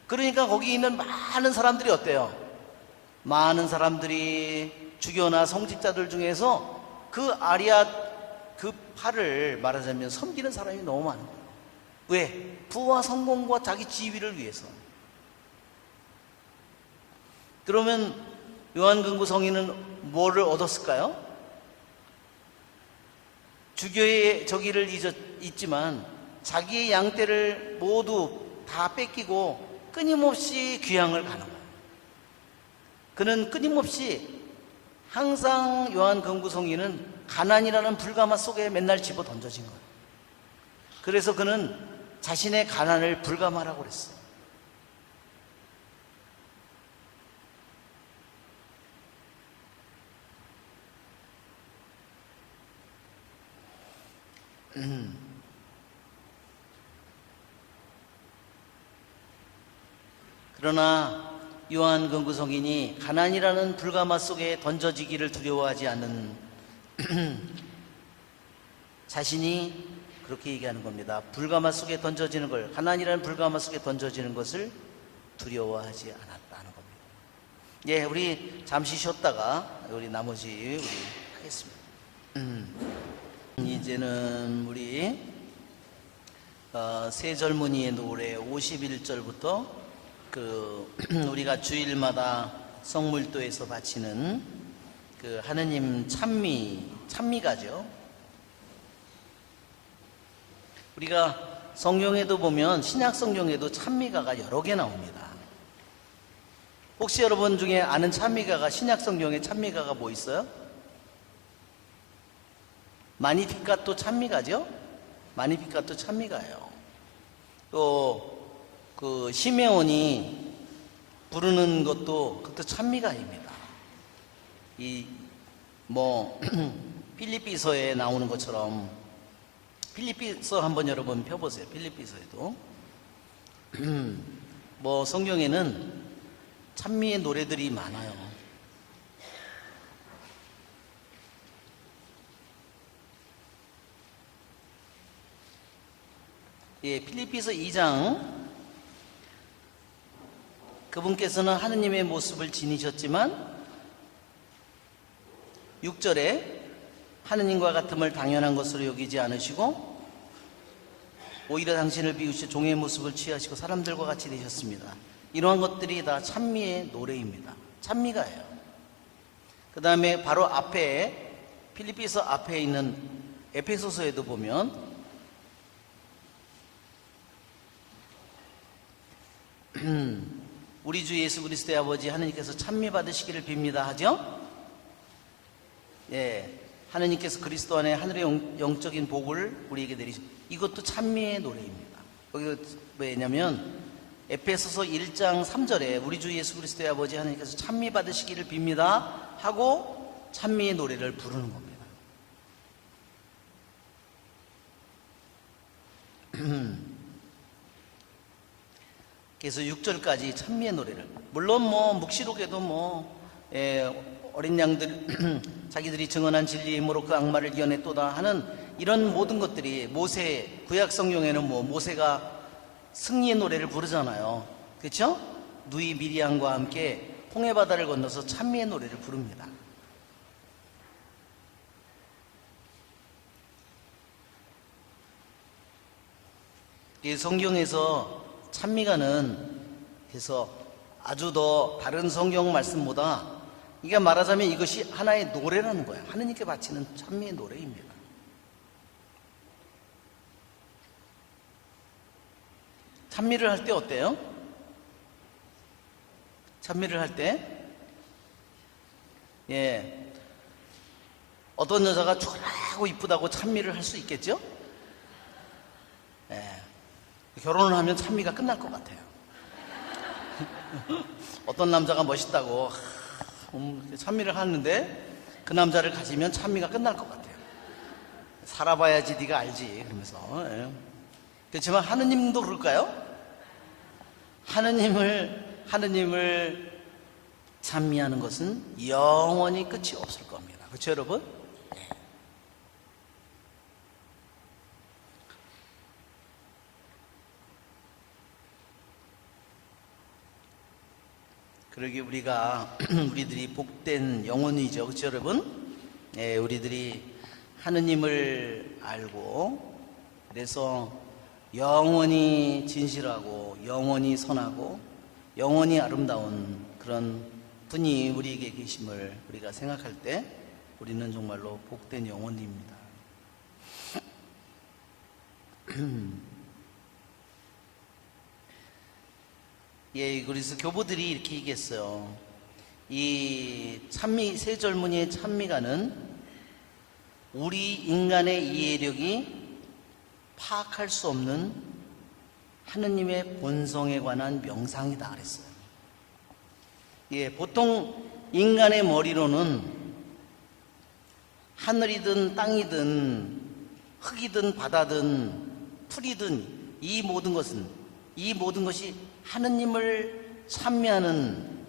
그러니까 거기 있는 많은 사람들이 어때요? 많은 사람들이 주교나 성직자들 중에서 그 아리아 그 파를 말하자면 섬기는 사람이 너무 많은 거예요. 왜? 부와 성공과 자기 지위를 위해서. 그러면 요한금구 성인은 뭐를 얻었을까요? 주교의 저기를 잊지만 자기의 양떼를 모두 다 뺏기고 끊임없이 귀향을 가는 거예요. 그는 끊임없이 항상 요한금구 성인은 가난이라는 불가마 속에 맨날 집어 던져진 거예요. 그래서 그는 자신의 가난을 불가마라고 그랬어요. 그러나 요한금구 성인이 가난이라는 불가마 속에 던져지기를 두려워하지 않는 자신이 그렇게 얘기하는 겁니다. 불가마 속에 던져지는 걸, 가난이라는 불가마 속에 던져지는 것을 두려워하지 않았다는 겁니다. 예, 우리 잠시 쉬었다가 우리 나머지 우리 하겠습니다. 이제는 우리 새 젊은이의 노래 51절부터 우리가 주일마다 성물도에서 바치는 그 하느님 찬미가죠. 우리가 성경에도 보면 신약 성경에도 찬미가가 여러 개 나옵니다. 혹시 여러분 중에 아는 찬미가가 신약 성경에 찬미가가 뭐 있어요? 마니피카토 찬미가죠? 마니피카토 찬미가예요. 또 그 시메온이 부르는 것도 그것도 찬미가입니다. 이 뭐 필리피서에 나오는 것처럼 필리피서 한번 여러분 펴보세요. 필리피서에도 뭐 성경에는 찬미의 노래들이 많아요. 예, 필리피서 2장 그분께서는 하느님의 모습을 지니셨지만 6절에 하느님과 같음을 당연한 것으로 여기지 않으시고 오히려 당신을 비우시 종의 모습을 취하시고 사람들과 같이 되셨습니다. 이러한 것들이 다 찬미의 노래입니다. 찬미가예요. 그 다음에 바로 앞에 필리피서 앞에 있는 에페소서에도 보면 우리 주 예수 그리스도의 아버지 하느님께서 찬미 받으시기를 빕니다 하죠? 예, 하느님께서 그리스도 안에 하늘의 영적인 복을 우리에게 내리시. 이것도 찬미의 노래입니다. 거기 왜냐면 에페소서 1장 3절에 우리 주 예수 그리스도의 아버지 하느님께서 찬미 받으시기를 빕니다 하고 찬미의 노래를 부르는 겁니다. 그래서 6절까지 찬미의 노래를, 물론 뭐 묵시록에도 뭐 어린 양들 자기들이 증언한 진리의 힘으로 그 악마를 이겨냈도다 하는 이런 모든 것들이 모세 구약 성경에는 뭐 모세가 승리의 노래를 부르잖아요. 그렇죠? 누이 미리암과 함께 홍해 바다를 건너서 찬미의 노래를 부릅니다. 이 성경에서 찬미가는 그래서 아주 더 다른 성경 말씀보다 이게 말하자면 이것이 하나의 노래라는 거예요. 하느님께 바치는 찬미의 노래입니다. 찬미를 할 때 어때요? 찬미를 할 때, 예, 어떤 여자가 초라하고 이쁘다고 찬미를 할 수 있겠죠? 예, 결혼을 하면 찬미가 끝날 것 같아요. 어떤 남자가 멋있다고 찬미를 하는데 그 남자를 가지면 찬미가 끝날 것 같아요. 살아봐야지 네가 알지 그러면서. 예. 그렇지만 하느님도 그럴까요? 하느님을 찬미하는 것은 영원히 끝이 없을 겁니다. 그렇죠 여러분? 예. 그러기 우리들이 복된 영혼이죠. 그렇죠 여러분? 예, 우리들이 하느님을 알고 그래서 영원히 진실하고 영원히 선하고 영원히 아름다운 그런 분이 우리에게 계심을 우리가 생각할 때 우리는 정말로 복된 영혼입니다. 예, 그래서 교부들이 이렇게 얘기했어요. 이 찬미, 세 절문의 찬미가는 우리 인간의 이해력이 파악할 수 없는 하느님의 본성에 관한 명상이다 그랬어요. 예, 보통 인간의 머리로는 하늘이든 땅이든 흙이든 바다든 풀이든 이 모든 것이 하느님을 찬미하는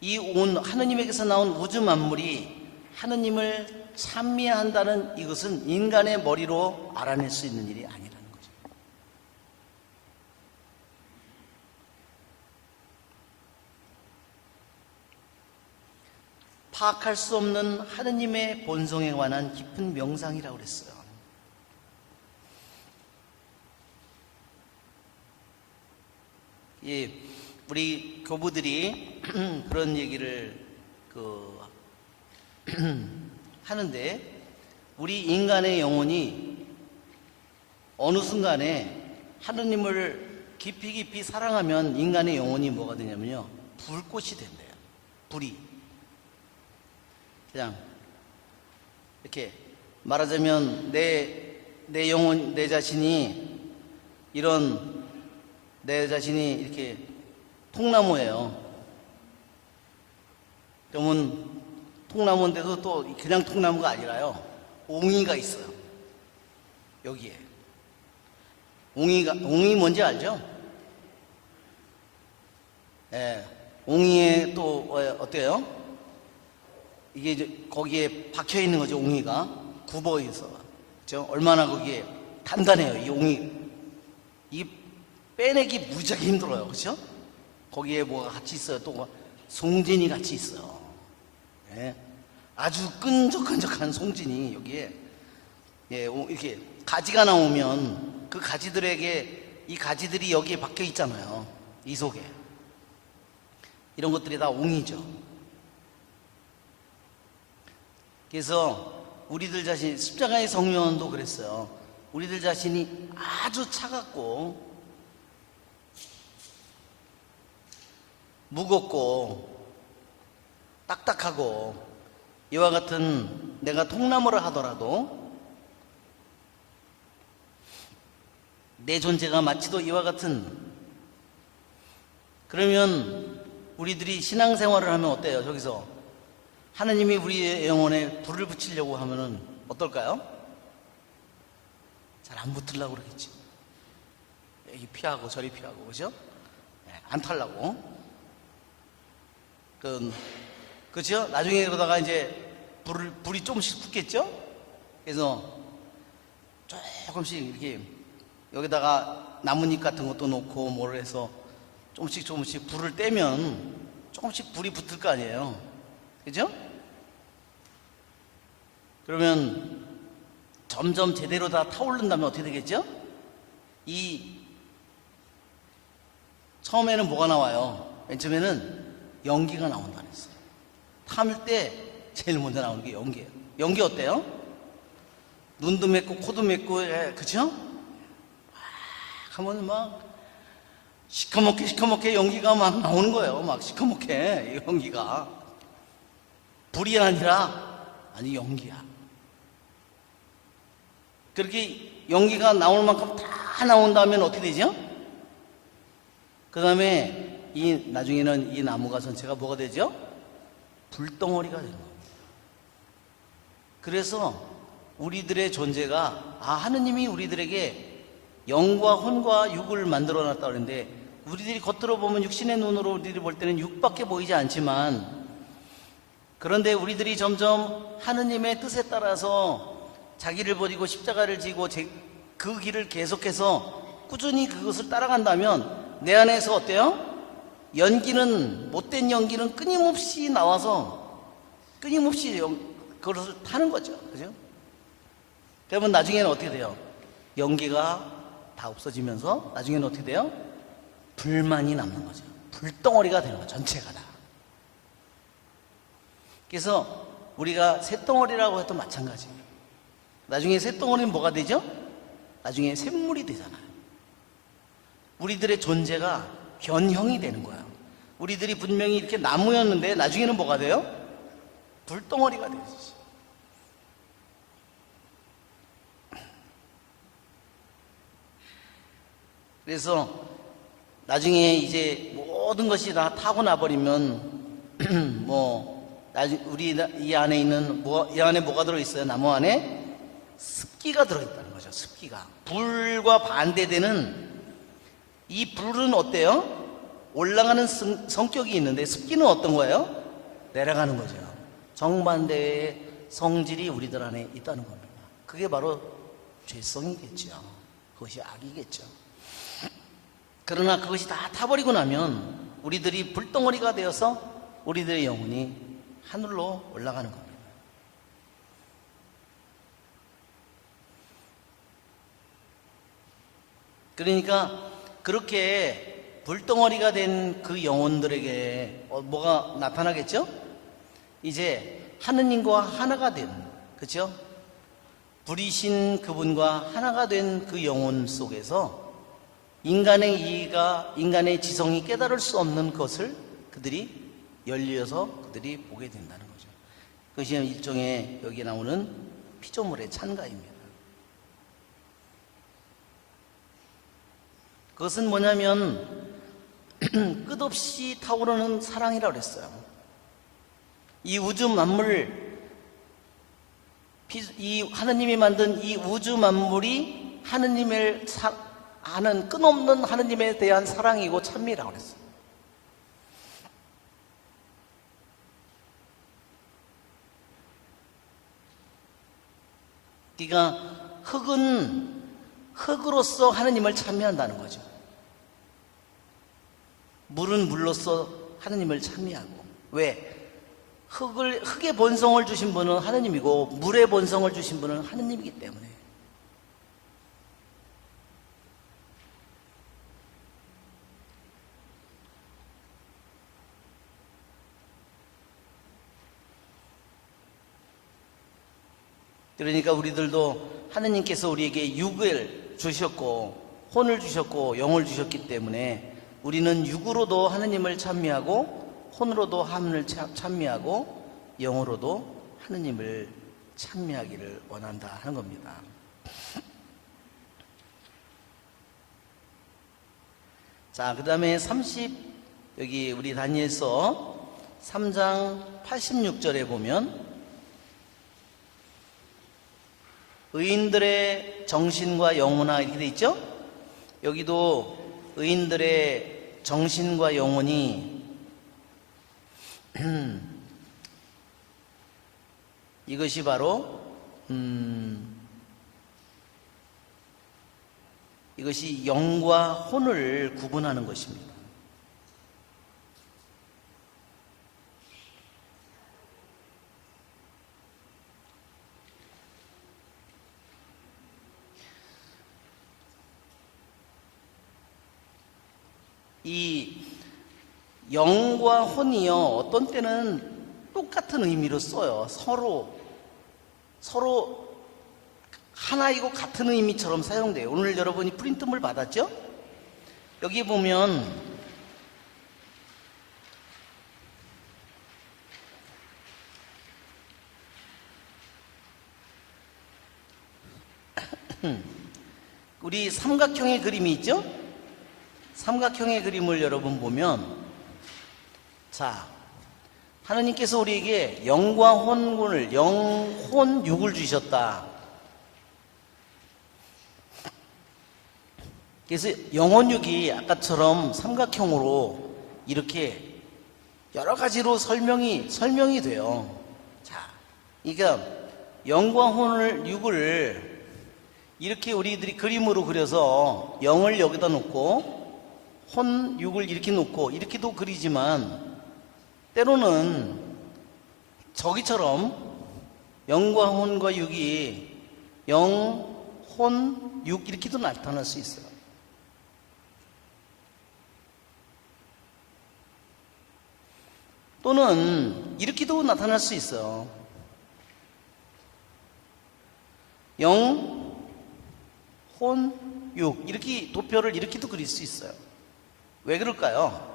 이 온 하느님에게서 나온 우주 만물이 하느님을 찬미한다는 이것은 인간의 머리로 알아낼 수 있는 일이 아니라는 거죠. 파악할 수 없는 하느님의 본성에 관한 깊은 명상이라고 그랬어요. 예, 우리 교부들이 그런 얘기를 하는데 우리 인간의 영혼이 어느 순간에 하느님을 깊이 깊이 사랑하면 인간의 영혼이 뭐가 되냐면요, 불꽃이 된대요. 불이. 그냥 이렇게 말하자면 내 영혼, 내 자신이 이렇게 통나무예요. 그러면 통나무인데도 또 그냥 통나무가 아니라요, 옹이가 있어요. 여기에 옹이 뭔지 알죠? 예, 옹이에 또 어때요? 이게 이제 거기에 박혀 있는 거죠. 옹이가 굽어 있어. 그렇죠? 얼마나 거기에 단단해요. 이 옹이, 이 빼내기 무지하게 힘들어요. 그렇죠? 거기에 뭐가 같이 있어요. 또 송진이 같이 있어요. 예, 아주 끈적끈적한 송진이 여기에, 예, 이렇게 가지가 나오면 그 가지들에게, 이 가지들이 여기에 박혀 있잖아요. 이 속에. 이런 것들이 다 옹이죠. 그래서 우리들 자신, 십자가의 성령도 그랬어요. 우리들 자신이 아주 차갑고 무겁고 딱딱하고 이와 같은, 내가 통나무를 하더라도 내 존재가 마치도 이와 같은, 그러면 우리들이 신앙생활을 하면 어때요? 저기서 하느님이 우리의 영혼에 불을 붙이려고 하면은 어떨까요? 잘 안 붙으려고 그러겠지. 여기 피하고 저리 피하고, 그죠? 안 탈라고. 그죠? 나중에 그러다가 이제 불이 조금씩 붙겠죠? 그래서 조금씩 이렇게 여기다가 나뭇잎 같은 것도 놓고 뭐를 해서 조금씩 불을 떼면 조금씩 불이 붙을 거 아니에요. 그죠? 그러면 점점 제대로 다 타오른다면 어떻게 되겠죠? 처음에는 뭐가 나와요? 맨 처음에는 연기가 나온다 그랬어요. 타밀 때 제일 먼저 나오는 게 연기예요. 연기 어때요? 눈도 맺고 코도 맺고, 그죠? 하면 막 시커멓게 연기가 막 나오는 거예요. 막 시커멓게 연기가. 불이 아니라, 아니, 연기야. 그렇게 연기가 나올 만큼 다 나온 다음에 어떻게 되죠? 그 다음에 나중에는 이 나무가 전체가 뭐가 되죠? 불덩어리가 되는 겁니다. 그래서 우리들의 존재가, 하느님이 우리들에게 영과 혼과 육을 만들어 놨다 그러는데, 우리들이 겉으로 보면 육신의 눈으로 우리들이 볼 때는 육밖에 보이지 않지만, 그런데 우리들이 점점 하느님의 뜻에 따라서 자기를 버리고 십자가를 지고 그 길을 계속해서 꾸준히 그것을 따라간다면 내 안에서 어때요? 못된 연기는 끊임없이 나와서 끊임없이 그것을 타는 거죠. 그죠? 그러면 나중에는 어떻게 돼요? 연기가 다 없어지면서 나중에는 어떻게 돼요? 불만이 남는 거죠. 불덩어리가 되는 거죠. 전체가 다. 그래서 우리가 쇳덩어리라고 해도 마찬가지예요. 나중에 쇳덩어리는 뭐가 되죠? 나중에 샘물이 되잖아요. 우리들의 존재가 변형이 되는 거예요. 우리들이 분명히 이렇게 나무였는데 나중에는 뭐가 돼요? 불덩어리가 되죠. 그래서 나중에 이제 모든 것이 다 타고 나버리면 우리 이 안에 이 안에 뭐가 들어있어요? 나무 안에 습기가 들어있다는 거죠. 습기가. 불과 반대되는 이 불은 어때요? 올라가는 성격이 있는데 습기는 어떤 거예요? 내려가는 거죠. 정반대의 성질이 우리들 안에 있다는 겁니다. 그게 바로 죄성이겠죠. 그것이 악이겠죠. 그러나 그것이 다 타버리고 나면 우리들이 불덩어리가 되어서 우리들의 영혼이 하늘로 올라가는 겁니다. 그러니까 그렇게 불덩어리가 된 그 영혼들에게 뭐가 나타나겠죠? 이제 하느님과 하나가 된, 그렇죠? 부리신 그분과 하나가 된 그 영혼 속에서 인간의 이해가, 인간의 지성이 깨달을 수 없는 것을 그들이 열려서 그들이 보게 된다는 거죠. 그것이 일종의 여기 나오는 피조물의 찬가입니다. 그것은 뭐냐면 끝없이 타오르는 사랑이라고 그랬어요. 이 우주 만물, 이 하느님이 만든 이 우주 만물이 하느님을 하는 끝없는 하느님에 대한 사랑이고 찬미라고 그랬어요. 그러니까 흙은 흙으로서 하느님을 찬미한다는 거죠. 물은 물로서 하느님을 찬미하고. 왜? 흙의 본성을 주신 분은 하느님이고 물의 본성을 주신 분은 하느님이기 때문에. 그러니까 우리들도 하느님께서 우리에게 육을 주셨고 혼을 주셨고 영을 주셨기 때문에 우리는 육으로도 하느님을 찬미하고 혼으로도 하느님을 찬미하고 영으로도 하느님을 찬미하기를 원한다 하는 겁니다. 자, 그 다음에 여기 우리 다니엘서 3장 86절에 보면 의인들의 정신과 영혼아 이렇게 돼 있죠? 여기도 의인들의 정신과 영혼이 이것이 바로 이것이 영과 혼을 구분하는 것입니다. 이 영과 혼이요, 어떤 때는 똑같은 의미로 써요. 서로 하나이고 같은 의미처럼 사용돼요. 오늘 여러분이 프린트물 받았죠? 여기 보면 우리 삼각형의 그림이 있죠? 삼각형의 그림을 여러분 보면, 자, 하느님께서 우리에게 영과 혼을, 혼, 육을 주셨다. 그래서 영혼육이 아까처럼 삼각형으로 이렇게 여러 가지로 설명이 돼요. 자, 그러니까 영과 혼을, 육을 이렇게 우리들이 그림으로 그려서 영을 여기다 놓고 혼, 육을 이렇게 놓고 이렇게도 그리지만 때로는 저기처럼 영과 혼과 육이 영, 혼, 육 이렇게도 나타날 수 있어요. 또는 이렇게도 나타날 수 있어요. 영, 혼, 육 이렇게 도표를 이렇게도 그릴 수 있어요. 왜 그럴까요?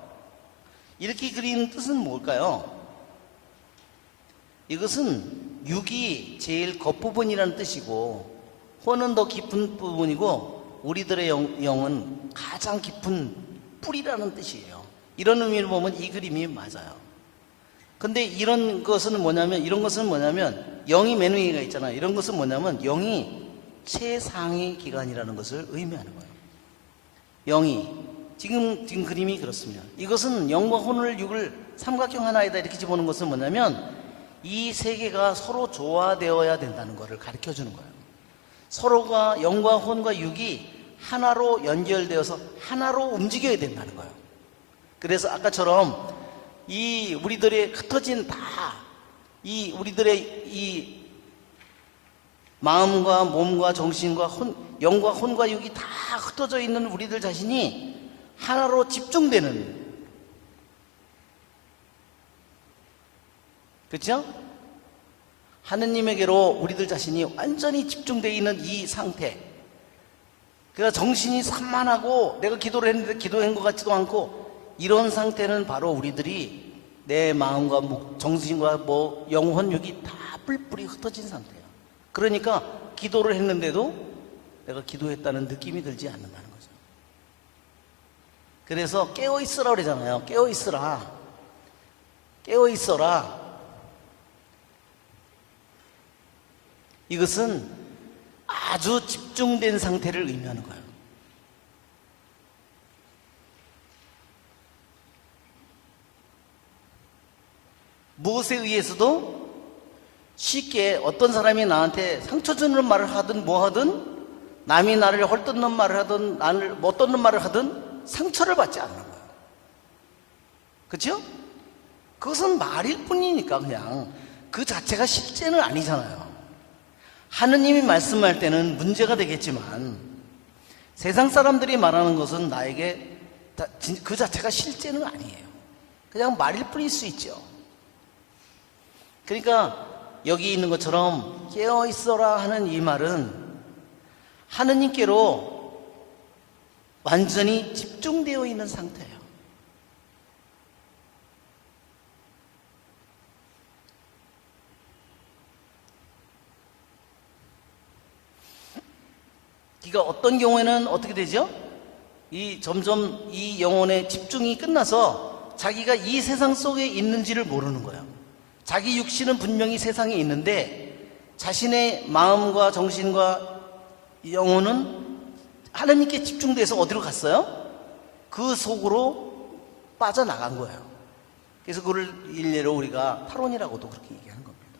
이렇게 그린 뜻은 뭘까요? 이것은 육이 제일 겉부분이라는 뜻이고 혼은 더 깊은 부분이고 우리들의 영은 가장 깊은 뿌리라는 뜻이에요. 이런 의미를 보면 이 그림이 맞아요. 근데 이런 것은 뭐냐면 영이 맨 위에가 있잖아요. 이런 것은 뭐냐면 영이 최상위 기간이라는 것을 의미하는 거예요. 영이 지금 그림이 그렇습니다. 이것은 영과 혼을, 육을 삼각형 하나에다 이렇게 집어넣는 것은 뭐냐면 이 세계가 서로 조화되어야 된다는 것을 가르쳐 주는 거예요. 서로가 영과 혼과 육이 하나로 연결되어서 하나로 움직여야 된다는 거예요. 그래서 아까처럼 이 우리들의 흩어진 우리들의 이 마음과 몸과 정신과 영과 혼과 육이 다 흩어져 있는 우리들 자신이 하나로 집중되는, 그렇죠? 하느님에게로 우리들 자신이 완전히 집중되어 있는 이 상태, 그러니까 정신이 산만하고 내가 기도를 했는데 기도한 것 같지도 않고, 이런 상태는 바로 우리들이 내 마음과 정신과 영혼력이 다 뿔뿔이 흩어진 상태예요. 그러니까 기도를 했는데도 내가 기도했다는 느낌이 들지 않는다는 거죠. 그래서 깨어있으라 그러잖아요. 깨어있으라, 깨어있어라. 이것은 아주 집중된 상태를 의미하는 거예요. 무엇에 의해서도 쉽게 어떤 사람이 나한테 상처 주는 말을 하든 뭐 하든, 남이 나를 헐뜯는 말을 하든 나를 못 듣는 말을 하든 상처를 받지 않는 거예요. 그렇죠? 그것은 말일 뿐이니까 그냥 그 자체가 실제는 아니잖아요. 하느님이 말씀할 때는 문제가 되겠지만 세상 사람들이 말하는 것은 나에게 그 자체가 실제는 아니에요. 그냥 말일 뿐일 수 있죠. 그러니까 여기 있는 것처럼 깨어있어라 하는 이 말은 하느님께로 완전히 집중되어 있는 상태예요. 그러니까 어떤 경우에는 어떻게 되죠? 점점 이 영혼의 집중이 끝나서 자기가 이 세상 속에 있는지를 모르는 거예요. 자기 육신은 분명히 세상에 있는데 자신의 마음과 정신과 영혼은 하나님께 집중돼서 어디로 갔어요? 그 속으로 빠져나간 거예요. 그래서 그걸 일례로 우리가 탈원이라고도 그렇게 얘기하는 겁니다.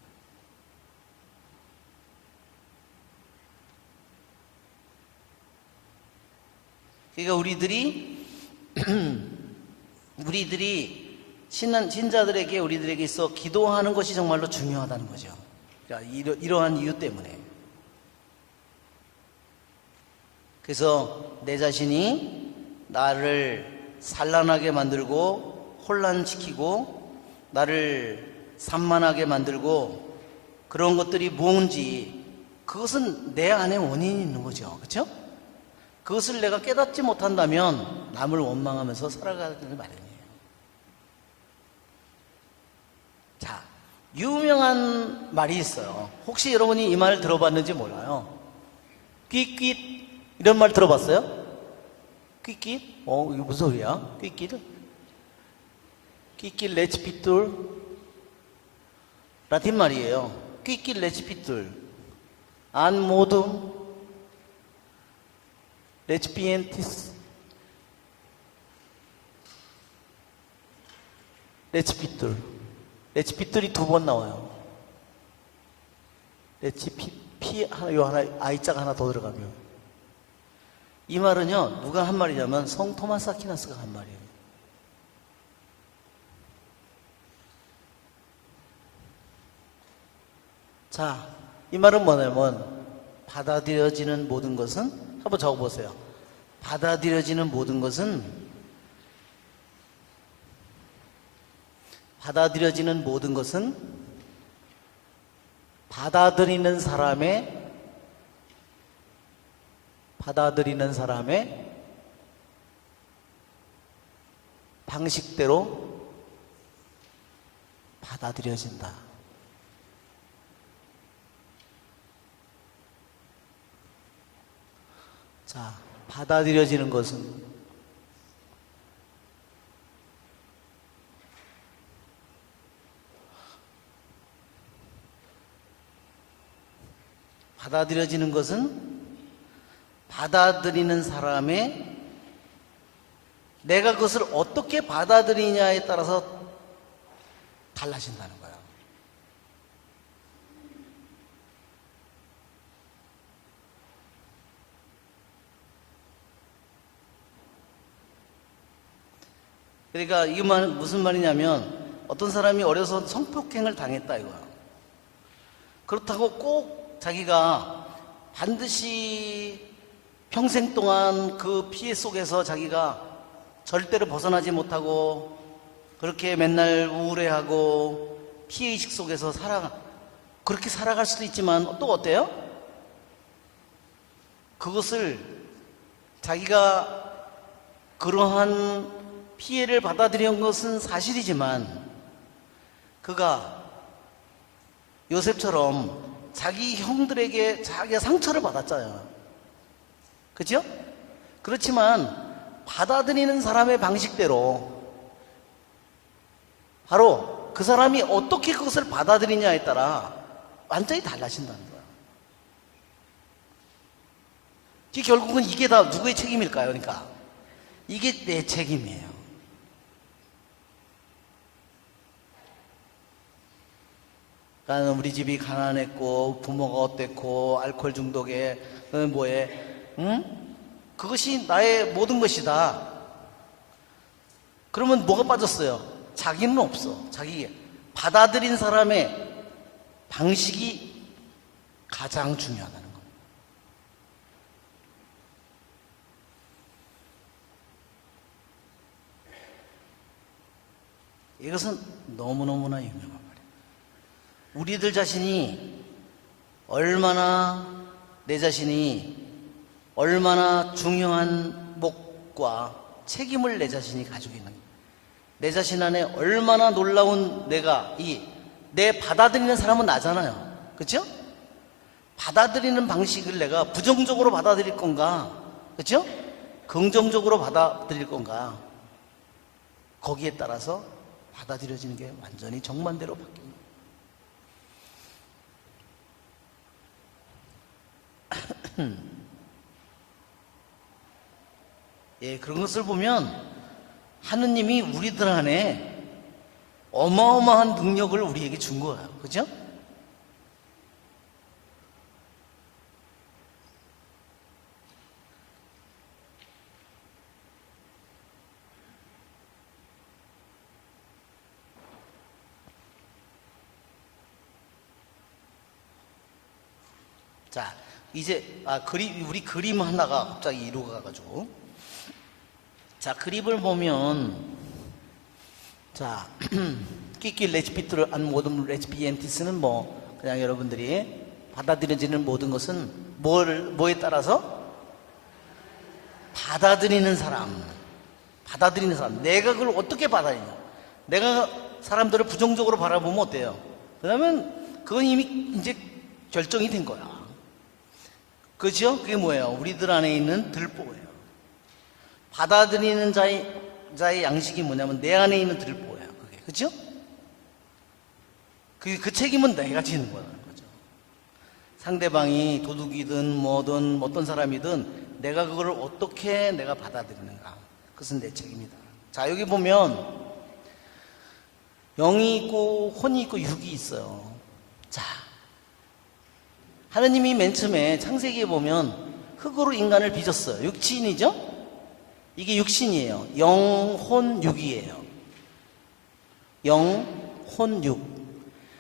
그러니까 우리들이 신자들에게 우리들에게 있어 기도하는 것이 정말로 중요하다는 거죠. 그러니까 이러한 이유 때문에. 그래서 내 자신이 나를 산란하게 만들고 혼란시키고 나를 산만하게 만들고 그런 것들이 뭔지, 그것은 내 안에 원인이 있는 거죠. 그렇죠? 그것을 내가 깨닫지 못한다면 남을 원망하면서 살아가는 마련이에요. 자, 유명한 말이 있어요. 혹시 여러분이 이 말을 들어봤는지 몰라요. 퀴퀴 이런 말 들어봤어요? 퀴퀴? 이거 무슨 소리야? 퀴퀴를? 퀴퀴 레치피툴? 라틴 말이에요. 퀴퀴 레치피툴. 안 모둠 레치피엔티스 레치피툴. 레치피툴이 2번 나와요. 레치피 하나 아이자가 하나 더 들어가면. 이 말은요, 누가 한 말이냐면 성 토마스 아퀴나스가 한 말이에요. 자, 이 말은 뭐냐면 받아들여지는 모든 것은, 한번 적어보세요. 받아들여지는 모든 것은 받아들이는 사람의 방식대로 받아들여진다. 자, 받아들여지는 것은 받아들이는 사람의, 내가 그것을 어떻게 받아들이냐에 따라서 달라진다는 거예요. 그러니까 이 말은 무슨 말이냐면, 어떤 사람이 어려서 성폭행을 당했다 이거야. 그렇다고 꼭 자기가 반드시 평생 동안 그 피해 속에서 자기가 절대로 벗어나지 못하고 그렇게 맨날 우울해하고 피해의식 속에서 그렇게 살아갈 수도 있지만 또 어때요? 그것을 자기가 그러한 피해를 받아들인 것은 사실이지만 그가 요셉처럼 자기 형들에게 자기가 상처를 받았잖아요. 그렇죠? 그렇지만 받아들이는 사람의 방식대로 바로 그 사람이 어떻게 그것을 받아들이냐에 따라 완전히 달라진다는 거야. 결국은 이게 다 누구의 책임일까요? 그러니까 이게 내 책임이에요. 그러니까 우리 집이 가난했고 부모가 어땠고 알코올 중독에 뭐에 그것이 나의 모든 것이다. 그러면 뭐가 빠졌어요? 자기는 없어. 자기 받아들인 사람의 방식이 가장 중요하다는 겁니다. 이것은 너무너무나 유명한 말이에요. 우리들 자신이 내 자신이 얼마나 중요한 몫과 책임을 내 자신이 가지고 있는가. 내 자신 안에 얼마나 놀라운 내 받아들이는 사람은 나잖아요. 그렇죠? 받아들이는 방식을 내가 부정적으로 받아들일 건가? 그렇죠? 긍정적으로 받아들일 건가? 거기에 따라서 받아들여지는 게 완전히 정반대로 바뀝니다. 예, 그런 것을 보면 하느님이 우리들 안에 어마어마한 능력을 우리에게 준 거예요. 그죠? 자, 이제 우리 그림 하나가 갑자기 이루어 가가지고, 자, 그림을 보면, 자, 끼끼 레치피트를 한 모든 레치피엔티스는 그냥 여러분들이 받아들여지는 모든 것은 뭐에 따라서? 받아들이는 사람. 내가 그걸 어떻게 받아들이냐. 내가 사람들을 부정적으로 바라보면 어때요? 그러면 그건 이미 이제 결정이 된 거야. 그죠? 그게 뭐예요? 우리들 안에 있는 들보예요. 받아들이는 자의 양식이 뭐냐면 내 안에 있는 들보예요. 그게. 그죠? 그 책임은 내가 지는 거라는 거죠. 상대방이 도둑이든 뭐든 어떤 사람이든 내가 그걸 어떻게 내가 받아들이는가. 그것은 내 책임이다. 자, 여기 보면 영이 있고 혼이 있고 육이 있어요. 자, 하느님이 맨 처음에 창세기에 보면 흙으로 인간을 빚었어요. 육신이죠? 이게 육신이에요. 영, 혼, 육이에요. 영, 혼, 육.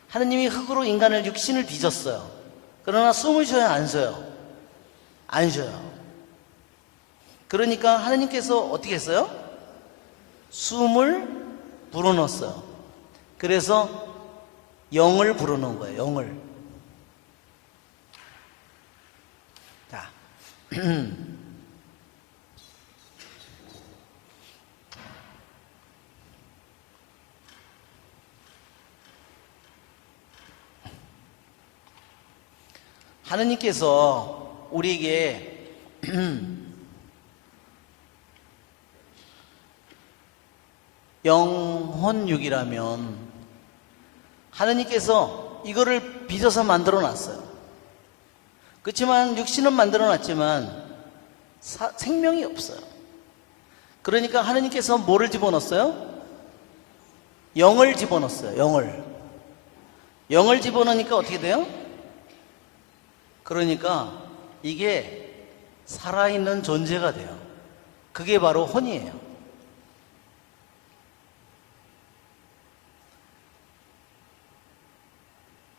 하느님이 흙으로 인간을 육신을 빚었어요. 그러나 숨을 쉬어야 안 쉬어요? 안 쉬어요. 그러니까 하느님께서 어떻게 했어요? 숨을 불어넣었어요. 그래서 영을 불어넣은 거예요. 영을. 자, 하느님께서 우리에게 영혼육이라면 하느님께서 이거를 빚어서 만들어 놨어요. 그렇지만 육신은 만들어 놨지만 생명이 없어요. 그러니까 하느님께서 뭐를 집어넣었어요? 영을 집어넣었어요. 영을 집어넣으니까 어떻게 돼요? 그러니까 이게 살아있는 존재가 돼요. 그게 바로 혼이에요.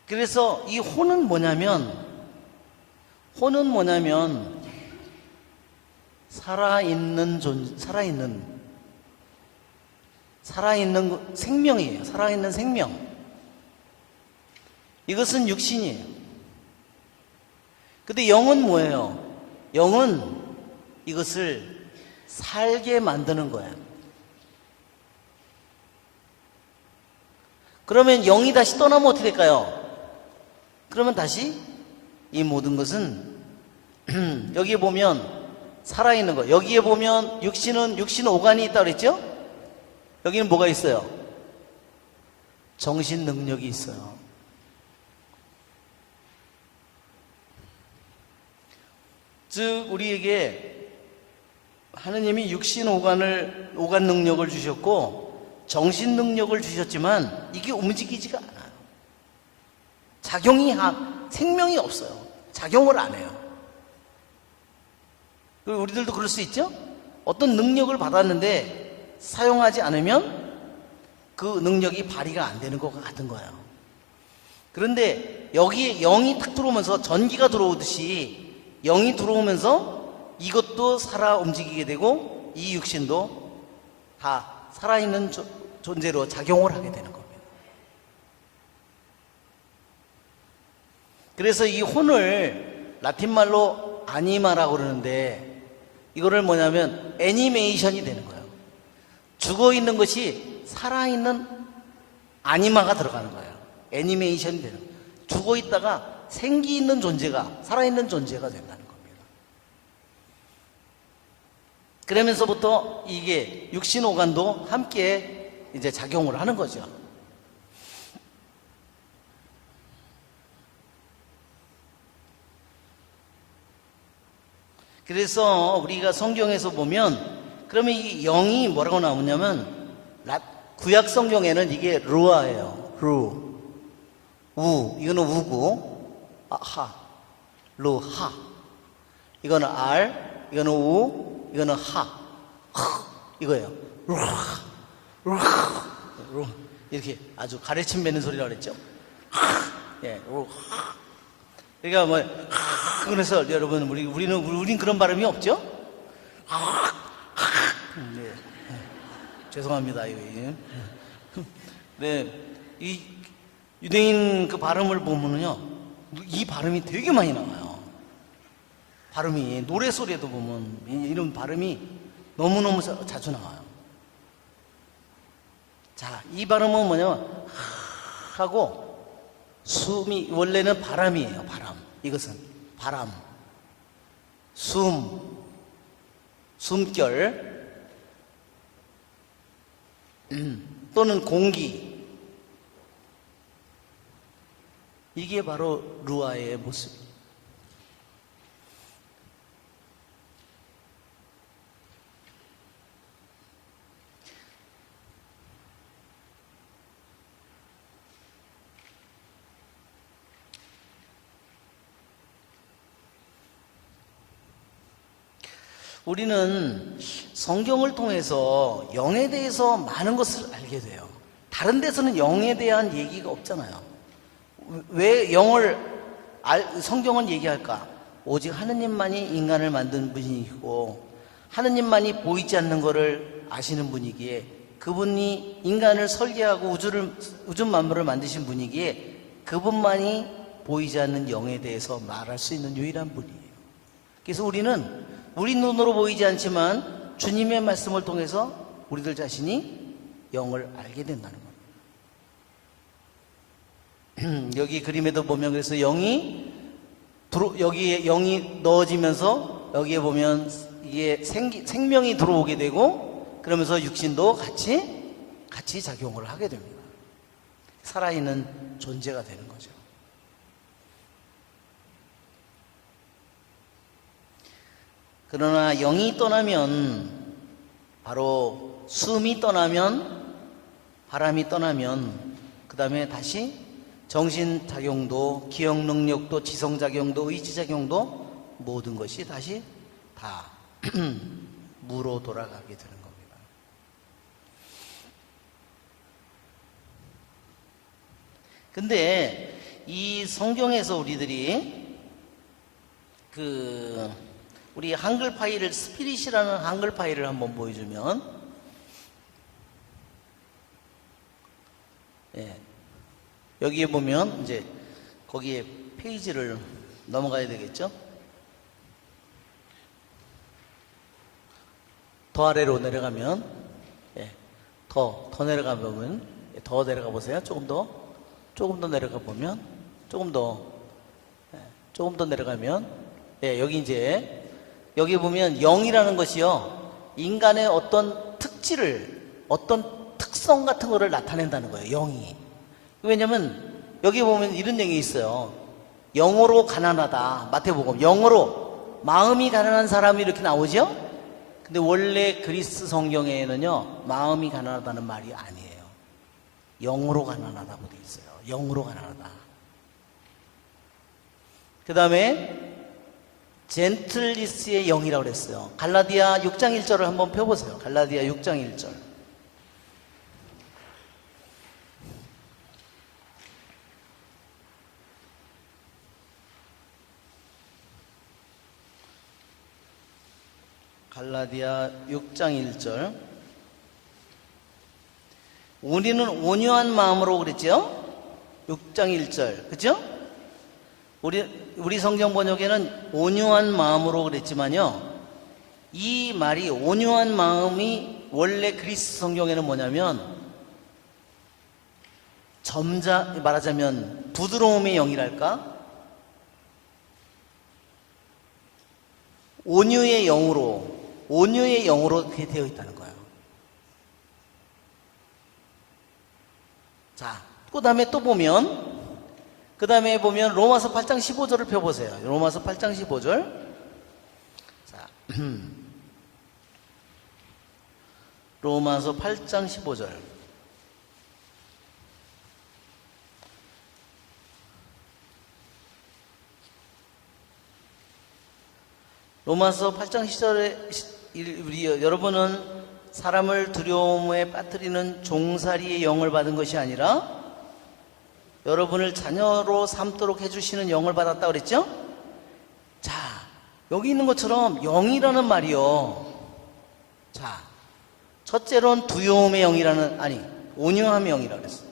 그래서 이 혼은 뭐냐면 살아있는 생명이에요. 살아있는 생명. 이것은 육신이에요. 근데 영은 뭐예요? 영은 이것을 살게 만드는 거예요. 그러면 영이 다시 떠나면 어떻게 될까요? 그러면 다시 이 모든 것은 여기에 보면 살아있는 거, 여기에 보면 육신 오간이 있다고 그랬죠? 여기는 뭐가 있어요? 정신 능력이 있어요. 즉 우리에게 하느님이 육신 오간 능력을 주셨고 정신 능력을 주셨지만 이게 움직이지가 않아요. 생명이 없어요. 작용을 안 해요. 우리들도 그럴 수 있죠? 어떤 능력을 받았는데 사용하지 않으면 그 능력이 발휘가 안 되는 것 같은 거예요. 그런데 여기에 영이 탁 들어오면서 전기가 들어오듯이 영이 들어오면서 이것도 살아 움직이게 되고 이 육신도 다 살아있는 존재로 작용을 하게 되는 겁니다. 그래서 이 혼을 라틴말로 아니마라고 그러는데 이거를 뭐냐면 애니메이션이 되는 거예요. 죽어있는 것이 살아있는 아니마가 들어가는 거예요. 애니메이션이 되는 거예요. 죽어있다가 생기 있는 존재가, 살아있는 존재가 된다는 겁니다. 그러면서부터 이게 육신오간도 함께 이제 작용을 하는 거죠. 그래서 우리가 성경에서 보면 그러면 이 영이 뭐라고 나오냐면 구약 성경에는 이게 루아예요. 우, 이거는 우고 하, 루하. 이거는 알, 이거는 우, 이거는 하, 이거예요. 이렇게 아주 가래침 맺는 소리라고 그랬죠. 예, 그러니까 뭐 그래서 여러분 우린 그런 발음이 없죠? 네. 죄송합니다. 네, 이 유대인 그 발음을 보면요, 이 발음이 되게 많이 나와요. 발음이 노래 소리에도 보면 이런 발음이 너무너무 자주 나와요. 자, 이 발음은 뭐냐면 하고 숨이 원래는 바람이에요. 바람. 이것은 바람, 숨결 또는 공기. 이게 바로 루아의 모습이에요. 우리는 성경을 통해서 영에 대해서 많은 것을 알게 돼요. 다른 데서는 영에 대한 얘기가 없잖아요. 왜 성경은 얘기할까? 오직 하느님만이 인간을 만든 분이고 하느님만이 보이지 않는 것을 아시는 분이기에 그분이 인간을 설계하고 우주 만물을 만드신 분이기에 그분만이 보이지 않는 영에 대해서 말할 수 있는 유일한 분이에요. 그래서 우리는 우리 눈으로 보이지 않지만 주님의 말씀을 통해서 우리들 자신이 영을 알게 된다는 겁니다. 여기 그림에도 보면 그래서 여기에 영이 넣어지면서 여기에 보면 이게 생명이 들어오게 되고 그러면서 육신도 같이 작용을 하게 됩니다. 살아있는 존재가 되는 거죠. 그러나 영이 떠나면 바로 숨이 떠나면 바람이 떠나면 그 다음에 다시 정신작용도 기억능력도 지성작용도 의지작용도 모든 것이 다시 다 무로 돌아가게 되는 겁니다. 근데 이 성경에서 우리들이 우리 한글 파일을 스피릿이라는 한글 파일을 한번 보여주면 여기에 보면 이제 거기에 페이지를 넘어가야 되겠죠? 더 아래로 내려가면, 예, 더 내려가 보면, 더 내려가 보세요. 조금 더 내려가 보면, 조금 더 내려가면, 예, 여기 이제, 여기 보면 0이라는 것이요, 인간의 어떤 특질을, 어떤 특성 같은 거를 나타낸다는 거예요, 0이. 왜냐면, 여기 보면 이런 얘기 있어요. 영으로 가난하다. 마태복음. 영으로, 마음이 가난한 사람이 이렇게 나오죠? 근데 원래 그리스 성경에는요, 마음이 가난하다는 말이 아니에요. 영으로 가난하다고 돼 있어요. 영으로 가난하다. 그 다음에 젠틀리스의 영이라고 그랬어요. 갈라디아 6장 1절을 한번 펴보세요. 갈라디아 6장 1절. 갈라디아 6장 1절. 우리는 온유한 마음으로 그랬죠? 6장 1절. 그죠? 우리 성경 번역에는 온유한 마음으로 그랬지만요. 이 말이 온유한 마음이 원래 그리스 성경에는 뭐냐면 말하자면 부드러움의 영이랄까? 온유의 영으로 그렇게 되어 있다는 거예요. 자, 그 다음에 보면 로마서 8장 15절을 펴보세요. 로마서 8장 15절. 자, 로마서 8장 15절. 로마서 8장 10절에 여러분은 사람을 두려움에 빠뜨리는 종살이의 영을 받은 것이 아니라 여러분을 자녀로 삼도록 해주시는 영을 받았다 그랬죠? 자, 여기 있는 것처럼 영이라는 말이요. 자, 첫째로는 두려움의 영이라는, 온유함의 영이라고 그랬어요.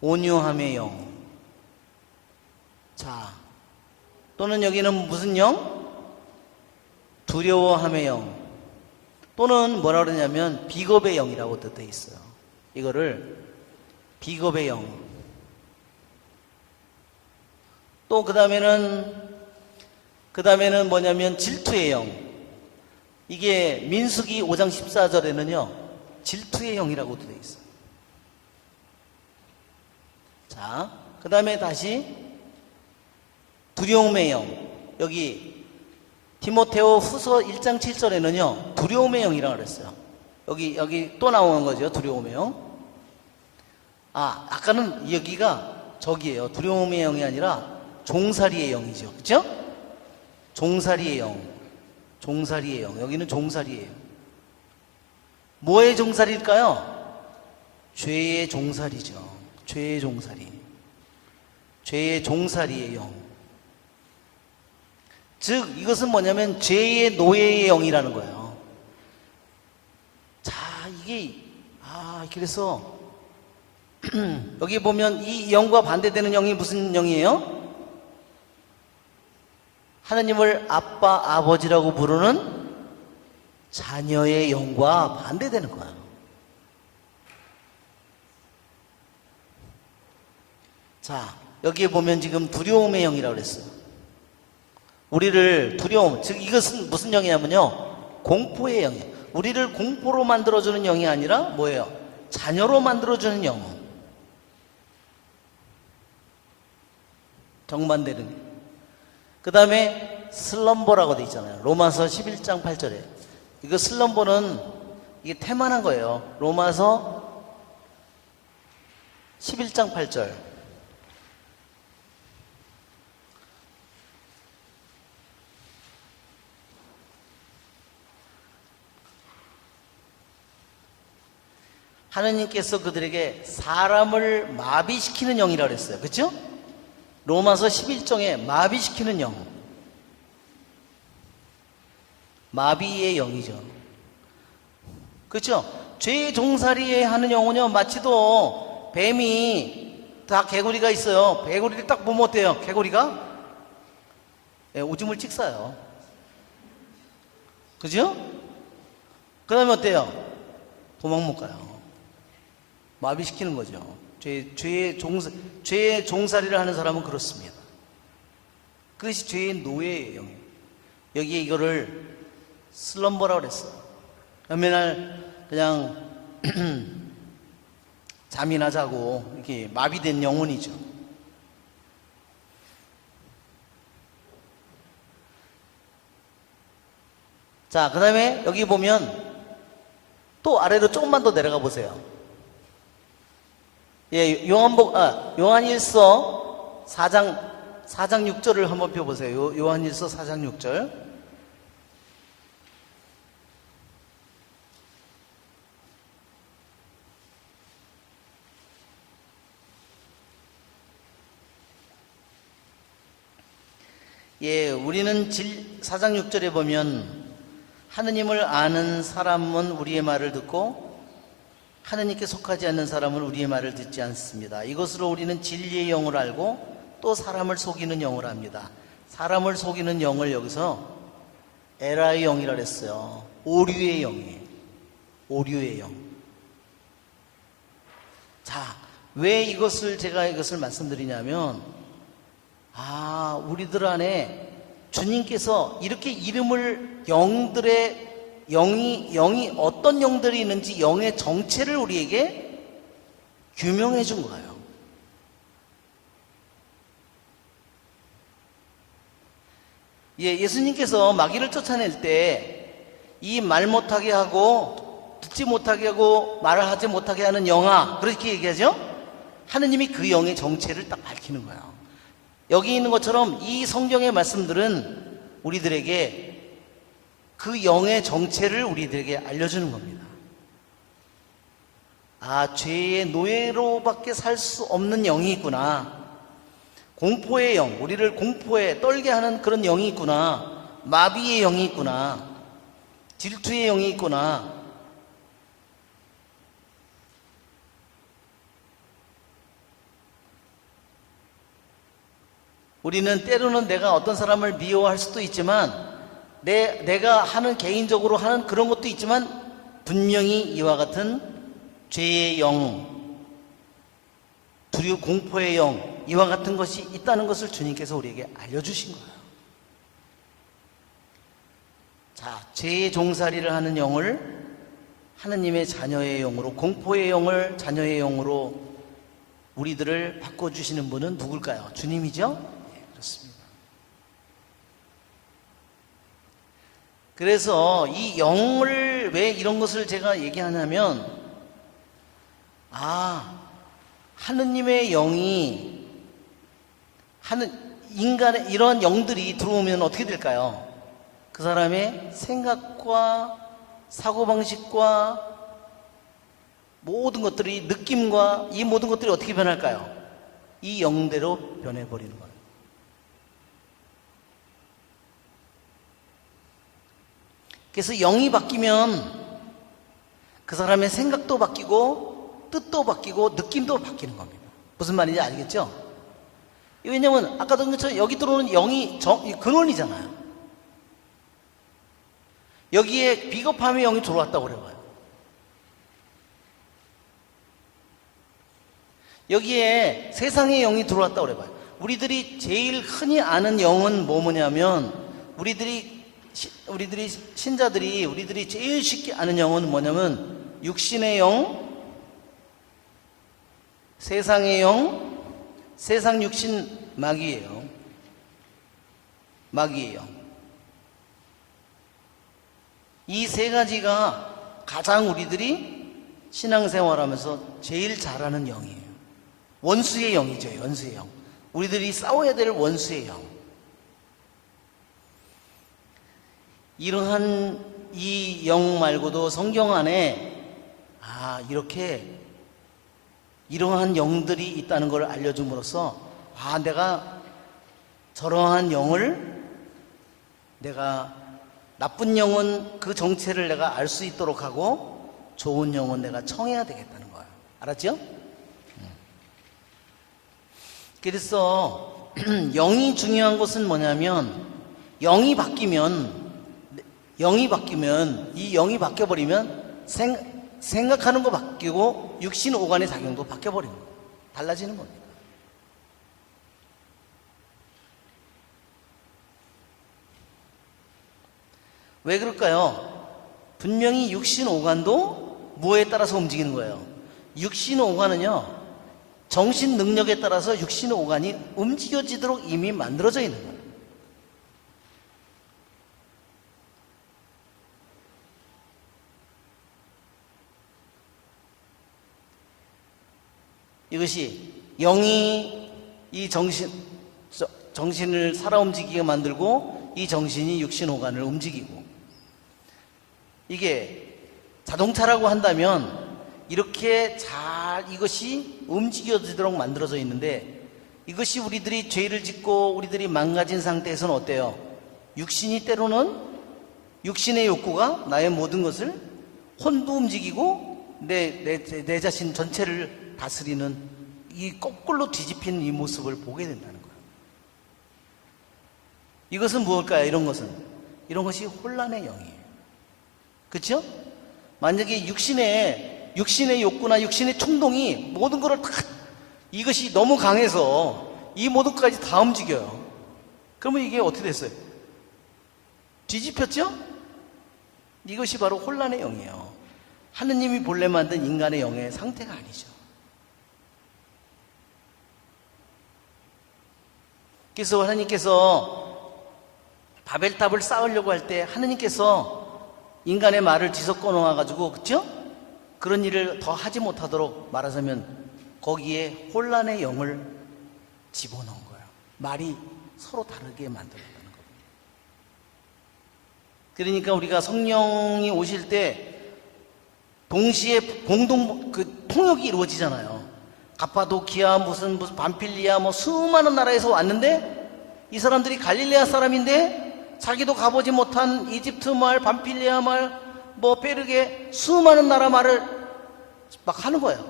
온유함의 영. 자, 또는 여기는 무슨 영? 두려워함의 영. 또는 뭐라 그러냐면 비겁의 영이라고 되어 있어요. 이거를 비겁의 영. 또 그 다음에는 뭐냐면 질투의 영. 이게 민수기 5장 14절에는요 질투의 영이라고 되어 있어요. 자, 그 다음에 다시 두려움의 영. 여기 디모데오 후서 1장 7절에는요 두려움의 영이라고 그랬어요. 여기 또 나오는 거죠. 두려움의 영. 아까는 여기가 저기예요. 두려움의 영이 아니라 종살이의 영이죠. 그렇죠? 종살이의 영. 여기는 종살이에요. 뭐의 종살일까요? 죄의 종살이죠. 죄의 종살이의 영. 즉 이것은 뭐냐면 죄의 노예의 영이라는 거예요. 자, 그래서 여기 보면 이 영과 반대되는 영이 무슨 영이에요? 하나님을 아빠, 아버지라고 부르는 자녀의 영과 반대되는 거예요. 자, 여기에 보면 지금 두려움의 영이라고 그랬어요. 우리를 즉 이것은 무슨 영이냐면요 공포의 영이에요. 우리를 공포로 만들어주는 영이 아니라 뭐예요? 자녀로 만들어주는 영. 정반대는. 그 다음에 슬럼버라고 돼 있잖아요. 로마서 11장 8절에. 이거 슬럼버는 이게 태만한 거예요. 로마서 11장 8절. 하느님께서 그들에게 사람을 마비시키는 영이라고 그랬어요. 그렇죠? 로마서 11장에 마비시키는 영. 마비의 영이죠. 그렇죠? 죄의 종살이에 하는 영은요 마치도 뱀이 다 개구리가 있어요. 개구리를 딱 보면 어때요? 개구리가 오줌을 찍어요. 그죠? 그 다음에 어때요? 도망 못 가요. 마비시키는 거죠. 죄의 종살이를 하는 사람은 그렇습니다. 그것이 죄의 노예예요. 여기에 이거를 슬럼버라고 그랬어요. 맨날 그냥 잠이나 자고 이렇게 마비된 영혼이죠. 자, 그 다음에 여기 보면 또 아래로 조금만 더 내려가 보세요. 예, 요한일서 4장 6절을 한번 펴보세요. 요한일서 4장 6절. 예, 우리는 4장 6절에 보면 하느님을 아는 사람은 우리의 말을 듣고 하느님께 속하지 않는 사람은 우리의 말을 듣지 않습니다. 이것으로 우리는 진리의 영을 알고 또 사람을 속이는 영을 압니다. 사람을 속이는 영을 여기서 에라의 영이라 그랬어요. 오류의 영이에요. 오류의 영. 자, 왜 제가 이것을 말씀드리냐면, 우리들 안에 주님께서 이렇게 이름을 영이 어떤 영들이 있는지 영의 정체를 우리에게 규명해 준 거예요. 예, 예수님께서 마귀를 쫓아낼 때 이 말 못하게 하고 듣지 못하게 하고 말을 하지 못하게 하는 영아, 그렇게 얘기하죠? 하느님이 그 영의 정체를 딱 밝히는 거예요. 여기 있는 것처럼 이 성경의 말씀들은 우리들에게 그 영의 정체를 우리들에게 알려주는 겁니다. 죄의 노예로밖에 살 수 없는 영이 있구나. 공포의 영, 우리를 공포에 떨게 하는 그런 영이 있구나. 마비의 영이 있구나. 질투의 영이 있구나. 우리는 때로는 내가 어떤 사람을 미워할 수도 있지만 내가 하는 개인적으로 하는 그런 것도 있지만 분명히 이와 같은 죄의 영, 두려움, 공포의 영, 이와 같은 것이 있다는 것을 주님께서 우리에게 알려주신 거예요. 자, 죄의 종살이를 하는 영을 하느님의 자녀의 영으로, 공포의 영을 자녀의 영으로 우리들을 바꿔주시는 분은 누굴까요? 주님이죠? 네, 그렇습니다. 그래서 이 영을 왜 이런 것을 제가 얘기하냐면, 하느님의 영이 인간의 이런 영들이 들어오면 어떻게 될까요? 그 사람의 생각과 사고방식과 모든 것들이, 느낌과 이 모든 것들이 어떻게 변할까요? 이 영대로 변해버리는 거예요. 그래서 영이 바뀌면 그 사람의 생각도 바뀌고 뜻도 바뀌고 느낌도 바뀌는 겁니다. 무슨 말인지 알겠죠? 왜냐면 아까도 한 것처럼 여기 들어오는 영이 근원이잖아요. 여기에 비겁함의 영이 들어왔다고 그래요. 여기에 세상의 영이 들어왔다고 그래요. 우리들이 제일 흔히 아는 영은 뭐냐면, 우리들이 신자들이 우리들이 제일 쉽게 아는 영은 뭐냐면 육신의 영, 세상의 영, 세상 육신 마귀예요. 마귀의 영. 이 세 가지가 가장 우리들이 신앙생활하면서 제일 잘하는 영이에요. 원수의 영이죠. 원수의 영. 우리들이 싸워야 될 원수의 영. 이러한 이 영 말고도 성경 안에 이러한 영들이 있다는 걸 알려줌으로써 내가 저러한 영을, 내가 나쁜 영은 그 정체를 내가 알 수 있도록 하고 좋은 영은 내가 청해야 되겠다는 거예요. 알았죠? 그래서 영이 중요한 것은 뭐냐면 영이 바뀌면 이 영이 바뀌어버리면 생각하는 거 바뀌고 육신 오간의 작용도 바뀌어버리는 거예요. 달라지는 겁니다. 왜 그럴까요? 분명히 육신 오간도 뭐에 따라서 움직이는 거예요? 육신 오간은요, 정신 능력에 따라서 육신 오간이 움직여지도록 이미 만들어져 있는 거예요. 이것이 영이 이 정신을 살아 움직이게 만들고 이 정신이 육신 오간을 움직이고, 이게 자동차라고 한다면 이렇게 잘 이것이 움직여지도록 만들어져 있는데, 이것이 우리들이 죄를 짓고 우리들이 망가진 상태에서는 어때요? 육신이 때로는 육신의 욕구가 나의 모든 것을 혼도 움직이고 내 자신 전체를 다스리는 이 거꾸로 뒤집힌 이 모습을 보게 된다는 거예요. 이것은 무엇일까요? 이런 것이 혼란의 영이에요. 그렇죠? 만약에 육신의 욕구나 육신의衝동이 모든 것을 다, 이것이 너무 강해서 이 모든 것까지 다 움직여요. 그러면 이게 어떻게 됐어요? 뒤집혔죠? 이것이 바로 혼란의 영이에요. 하느님이 본래 만든 인간의 영의 상태가 아니죠. 그래서 하나님께서 바벨탑을 쌓으려고 할 때 하느님께서 인간의 말을 뒤섞어 놓아가지고, 그쵸? 그런 일을 더 하지 못하도록 말하자면 거기에 혼란의 영을 집어넣은 거예요. 말이 서로 다르게 만들었다는 겁니다. 그러니까 우리가 성령이 오실 때 동시에 통역이 이루어지잖아요. 가파도키아 무슨 밤필리아 수많은 나라에서 왔는데, 이 사람들이 갈릴레아 사람인데 자기도 가보지 못한 이집트 말, 밤필리아 말, 페르게 수많은 나라 말을 막 하는 거예요.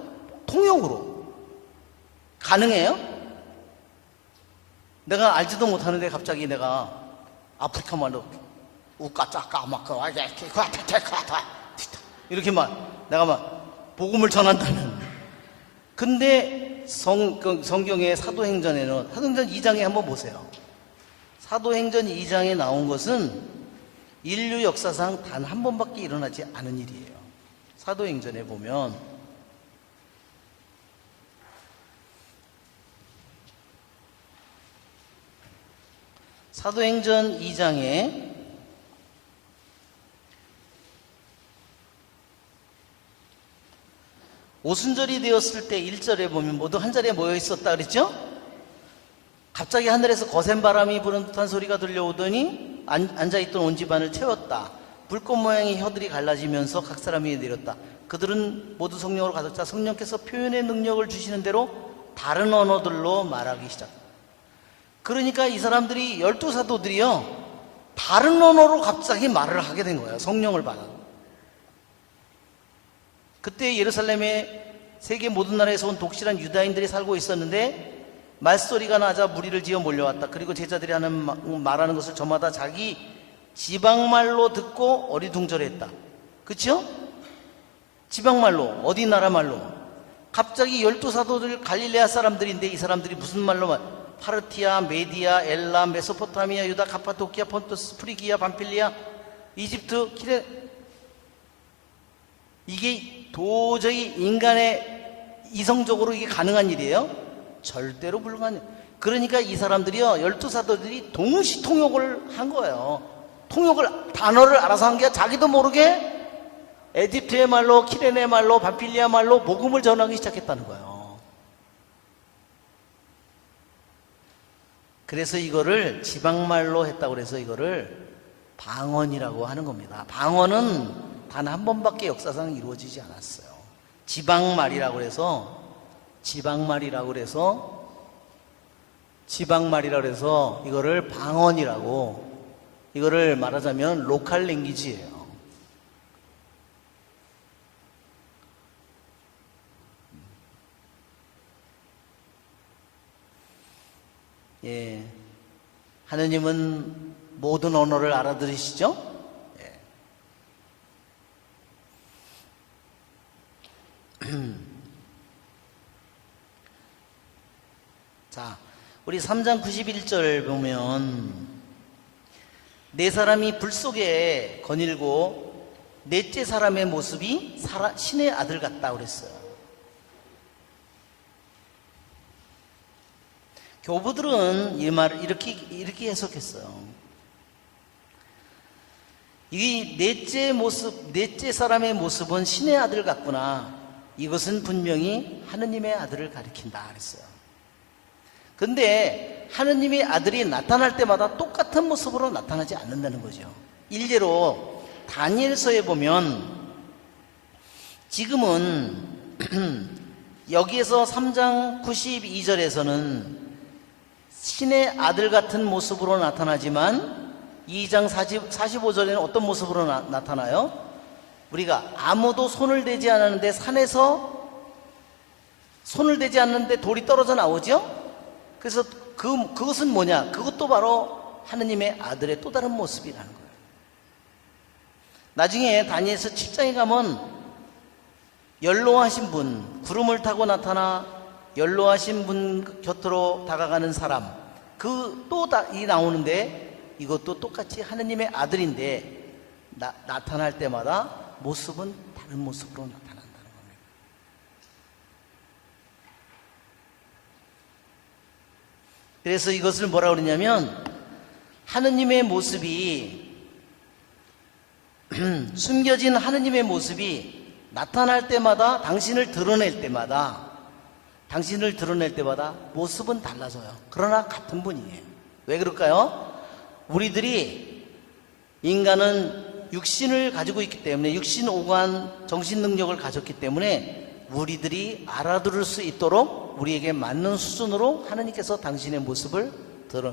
통역으로. 가능해요? 내가 알지도 못하는데 갑자기 내가 아프리카 말로 우까짜까 이렇게 내가 복음을 전한다면. 근데 성경의 사도행전에는, 사도행전 2장에 한번 보세요. 사도행전 2장에 나온 것은 인류 역사상 단 한 번밖에 일어나지 않은 일이에요. 사도행전에 보면 사도행전 2장에 오순절이 되었을 때 1절에 보면 모두 한 자리에 모여 있었다 그랬죠? 갑자기 하늘에서 거센 바람이 부는 듯한 소리가 들려오더니 앉아있던 온 집안을 채웠다. 불꽃 모양의 혀들이 갈라지면서 각 사람이 내렸다. 그들은 모두 성령으로 가득 차 성령께서 표현의 능력을 주시는 대로 다른 언어들로 말하기 시작했다. 그러니까 이 사람들이 12사도들이요 다른 언어로 갑자기 말을 하게 된 거예요. 성령을 받아. 그때 예루살렘에 세계 모든 나라에서 온 독실한 유다인들이 살고 있었는데, 말소리가 나자 무리를 지어 몰려왔다. 그리고 제자들이 말하는 것을 저마다 자기 지방말로 듣고 어리둥절했다. 그쵸? 지방말로, 어디 나라 말로. 갑자기 12사도들 갈릴레아 사람들인데 이 사람들이 무슨 말로 파르티아, 메디아, 엘람, 메소포타미아, 유다, 가파도키아, 폰토스, 프리기아, 밤필리아, 이집트, 키레. 이게 도저히 인간의 이성적으로 이게 가능한 일이에요? 절대로 불가능. 그러니까 이 사람들이요 12사도들이 동시 통역을 한 거예요. 단어를 알아서 한 게 자기도 모르게 에집트의 말로, 키레네 말로, 밤필리아 말로 복음을 전하기 시작했다는 거예요. 그래서 이거를 지방말로 했다고 해서 이거를 방언이라고 하는 겁니다. 방언은 단 한 번밖에 역사상 이루어지지 않았어요. 지방말이라고 해서 이거를 방언이라고, 이거를 말하자면 로컬 랭귀지예요. 예, 하느님은 모든 언어를 알아들으시죠? 예. 자, 우리 3장 91절 보면 네 사람이 불 속에 거닐고 넷째 사람의 모습이 신의 아들 같다 그랬어요. 교부들은 이 말을 이렇게 해석했어요. 이 넷째 사람의 모습은 신의 아들 같구나. 이것은 분명히 하느님의 아들을 가리킨다 그랬어요. 근데 하느님의 아들이 나타날 때마다 똑같은 모습으로 나타나지 않는다는 거죠. 일례로 다니엘서에 보면 지금은 여기에서 3장 92절에서는 신의 아들 같은 모습으로 나타나지만 2장 45절에는 어떤 모습으로 나타나요? 우리가 아무도 손을 대지 않았는데 산에서 손을 대지 않는데 돌이 떨어져 나오죠? 그래서 그것은 뭐냐? 그것도 바로 하느님의 아들의 또 다른 모습이라는 거예요. 나중에 다니엘서 7장에 가면 연로하신 분, 구름을 타고 나타나 연로하신 분 곁으로 다가가는 사람, 이 나오는데 이것도 똑같이 하느님의 아들인데 나타날 때마다 모습은 다른 모습으로 나타난다는 겁니다. 그래서 이것을 뭐라 그러냐면 하느님의 모습이 숨겨진 하느님의 모습이 나타날 때마다 당신을 드러낼 때마다 모습은 달라져요. 그러나 같은 분이에요. 왜 그럴까요? 우리들이 인간은 육신을 가지고 있기 때문에 육신 오관 정신 능력을 가졌기 때문에 우리들이 알아들을 수 있도록 우리에게 맞는 수준으로 하느님께서 당신의 모습을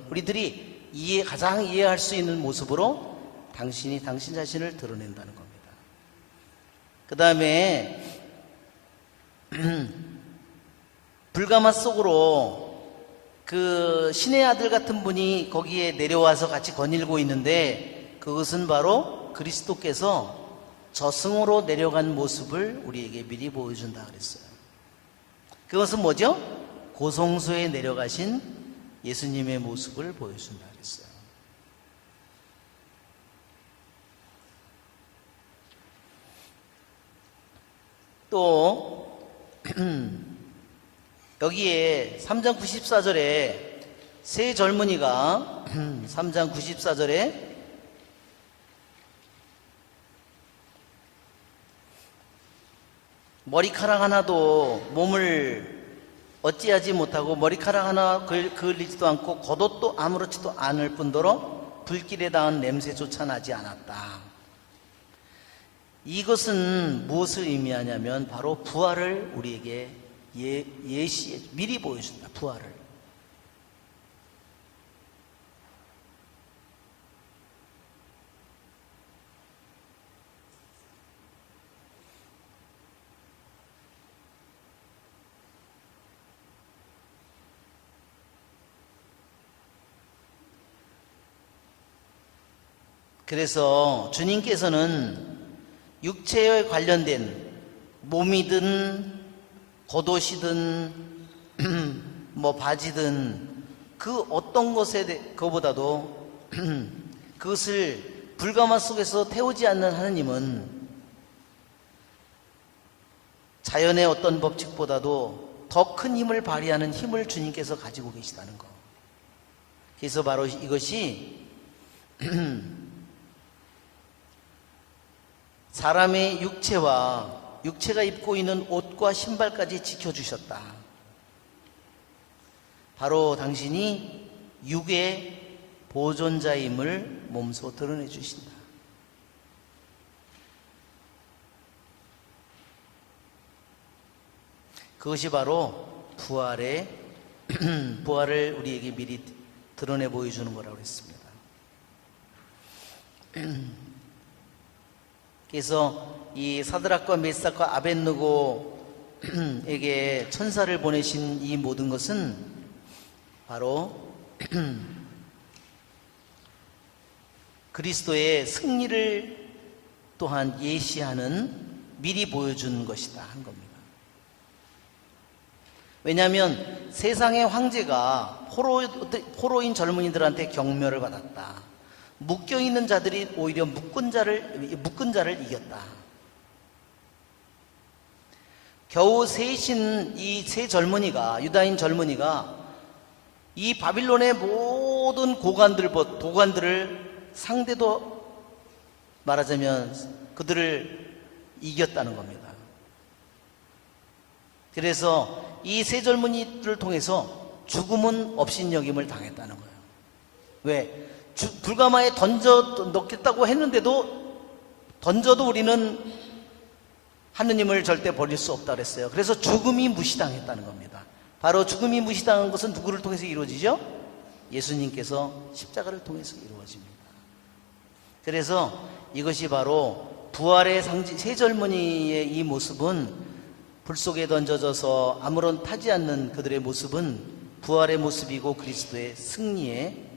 우리들이 가장 이해할 수 있는 모습으로 당신이 당신 자신을 드러낸다는 겁니다. 그 다음에 불가마 속으로 그 신의 아들 같은 분이 거기에 내려와서 같이 거닐고 있는데 그것은 바로 그리스도께서 저승으로 내려간 모습을 우리에게 미리 보여준다 그랬어요. 그것은 뭐죠? 고성소에 내려가신 예수님의 모습을 보여준다 그랬어요. 또 여기에 3장 94절에 세 젊은이가 3장 94절에 머리카락 하나도 몸을 어찌하지 못하고 머리카락 하나 그을리지도 않고 겉옷도 아무렇지도 않을 뿐더러 불길에 닿은 냄새조차 나지 않았다. 이것은 무엇을 의미하냐면 바로 부활을 우리에게 미리 보여준다. 부활을. 그래서 주님께서는 육체에 관련된 몸이든 겉옷이든 뭐 바지든 그 어떤 그보다도 그것을 불가마 속에서 태우지 않는 하느님은 자연의 어떤 법칙보다도 더 큰 힘을 발휘하는 힘을 주님께서 가지고 계시다는 거. 그래서 바로 이것이 사람의 육체가 입고 있는 옷과 신발까지 지켜주셨다. 바로 당신이 육의 보존자임을 몸소 드러내 주신다. 그것이 바로 부활을 우리에게 미리 드러내 보여주는 거라고 했습니다. 그래서 이 사드락과 메삭과 아벳느고에게 천사를 보내신 이 모든 것은 바로 그리스도의 승리를 또한 예시하는 미리 보여준 것이다 한 겁니다. 왜냐하면 세상의 황제가 포로인 젊은이들한테 경멸을 받았다. 묶여있는 자들이 오히려 묶은 자를 이겼다. 겨우 셋인 이 세 젊은이가, 유다인 젊은이가 이 바빌론의 모든 도관들을 상대도 말하자면 그들을 이겼다는 겁니다. 그래서 이 세 젊은이들을 통해서 죽음은 업신여김을 당했다는 거예요. 왜? 불가마에 던져 넣겠다고 했는데도 던져도 우리는 하느님을 절대 버릴 수 없다 그랬어요. 그래서 죽음이 무시당했다는 겁니다. 바로 죽음이 무시당한 것은 누구를 통해서 이루어지죠? 예수님께서 십자가를 통해서 이루어집니다. 그래서 이것이 바로 부활의 상징, 세 젊은이의 이 모습은 불 속에 던져져서 아무런 타지 않는 그들의 모습은 부활의 모습이고 그리스도의 승리의,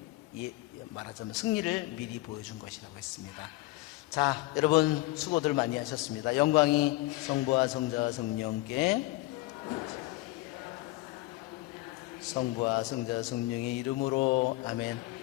말하자면 승리를 미리 보여준 것이라고 했습니다. 자, 여러분 수고들 많이 하셨습니다. 영광이 성부와 성자와 성령께, 성부와 성자 성령의 이름으로 아멘.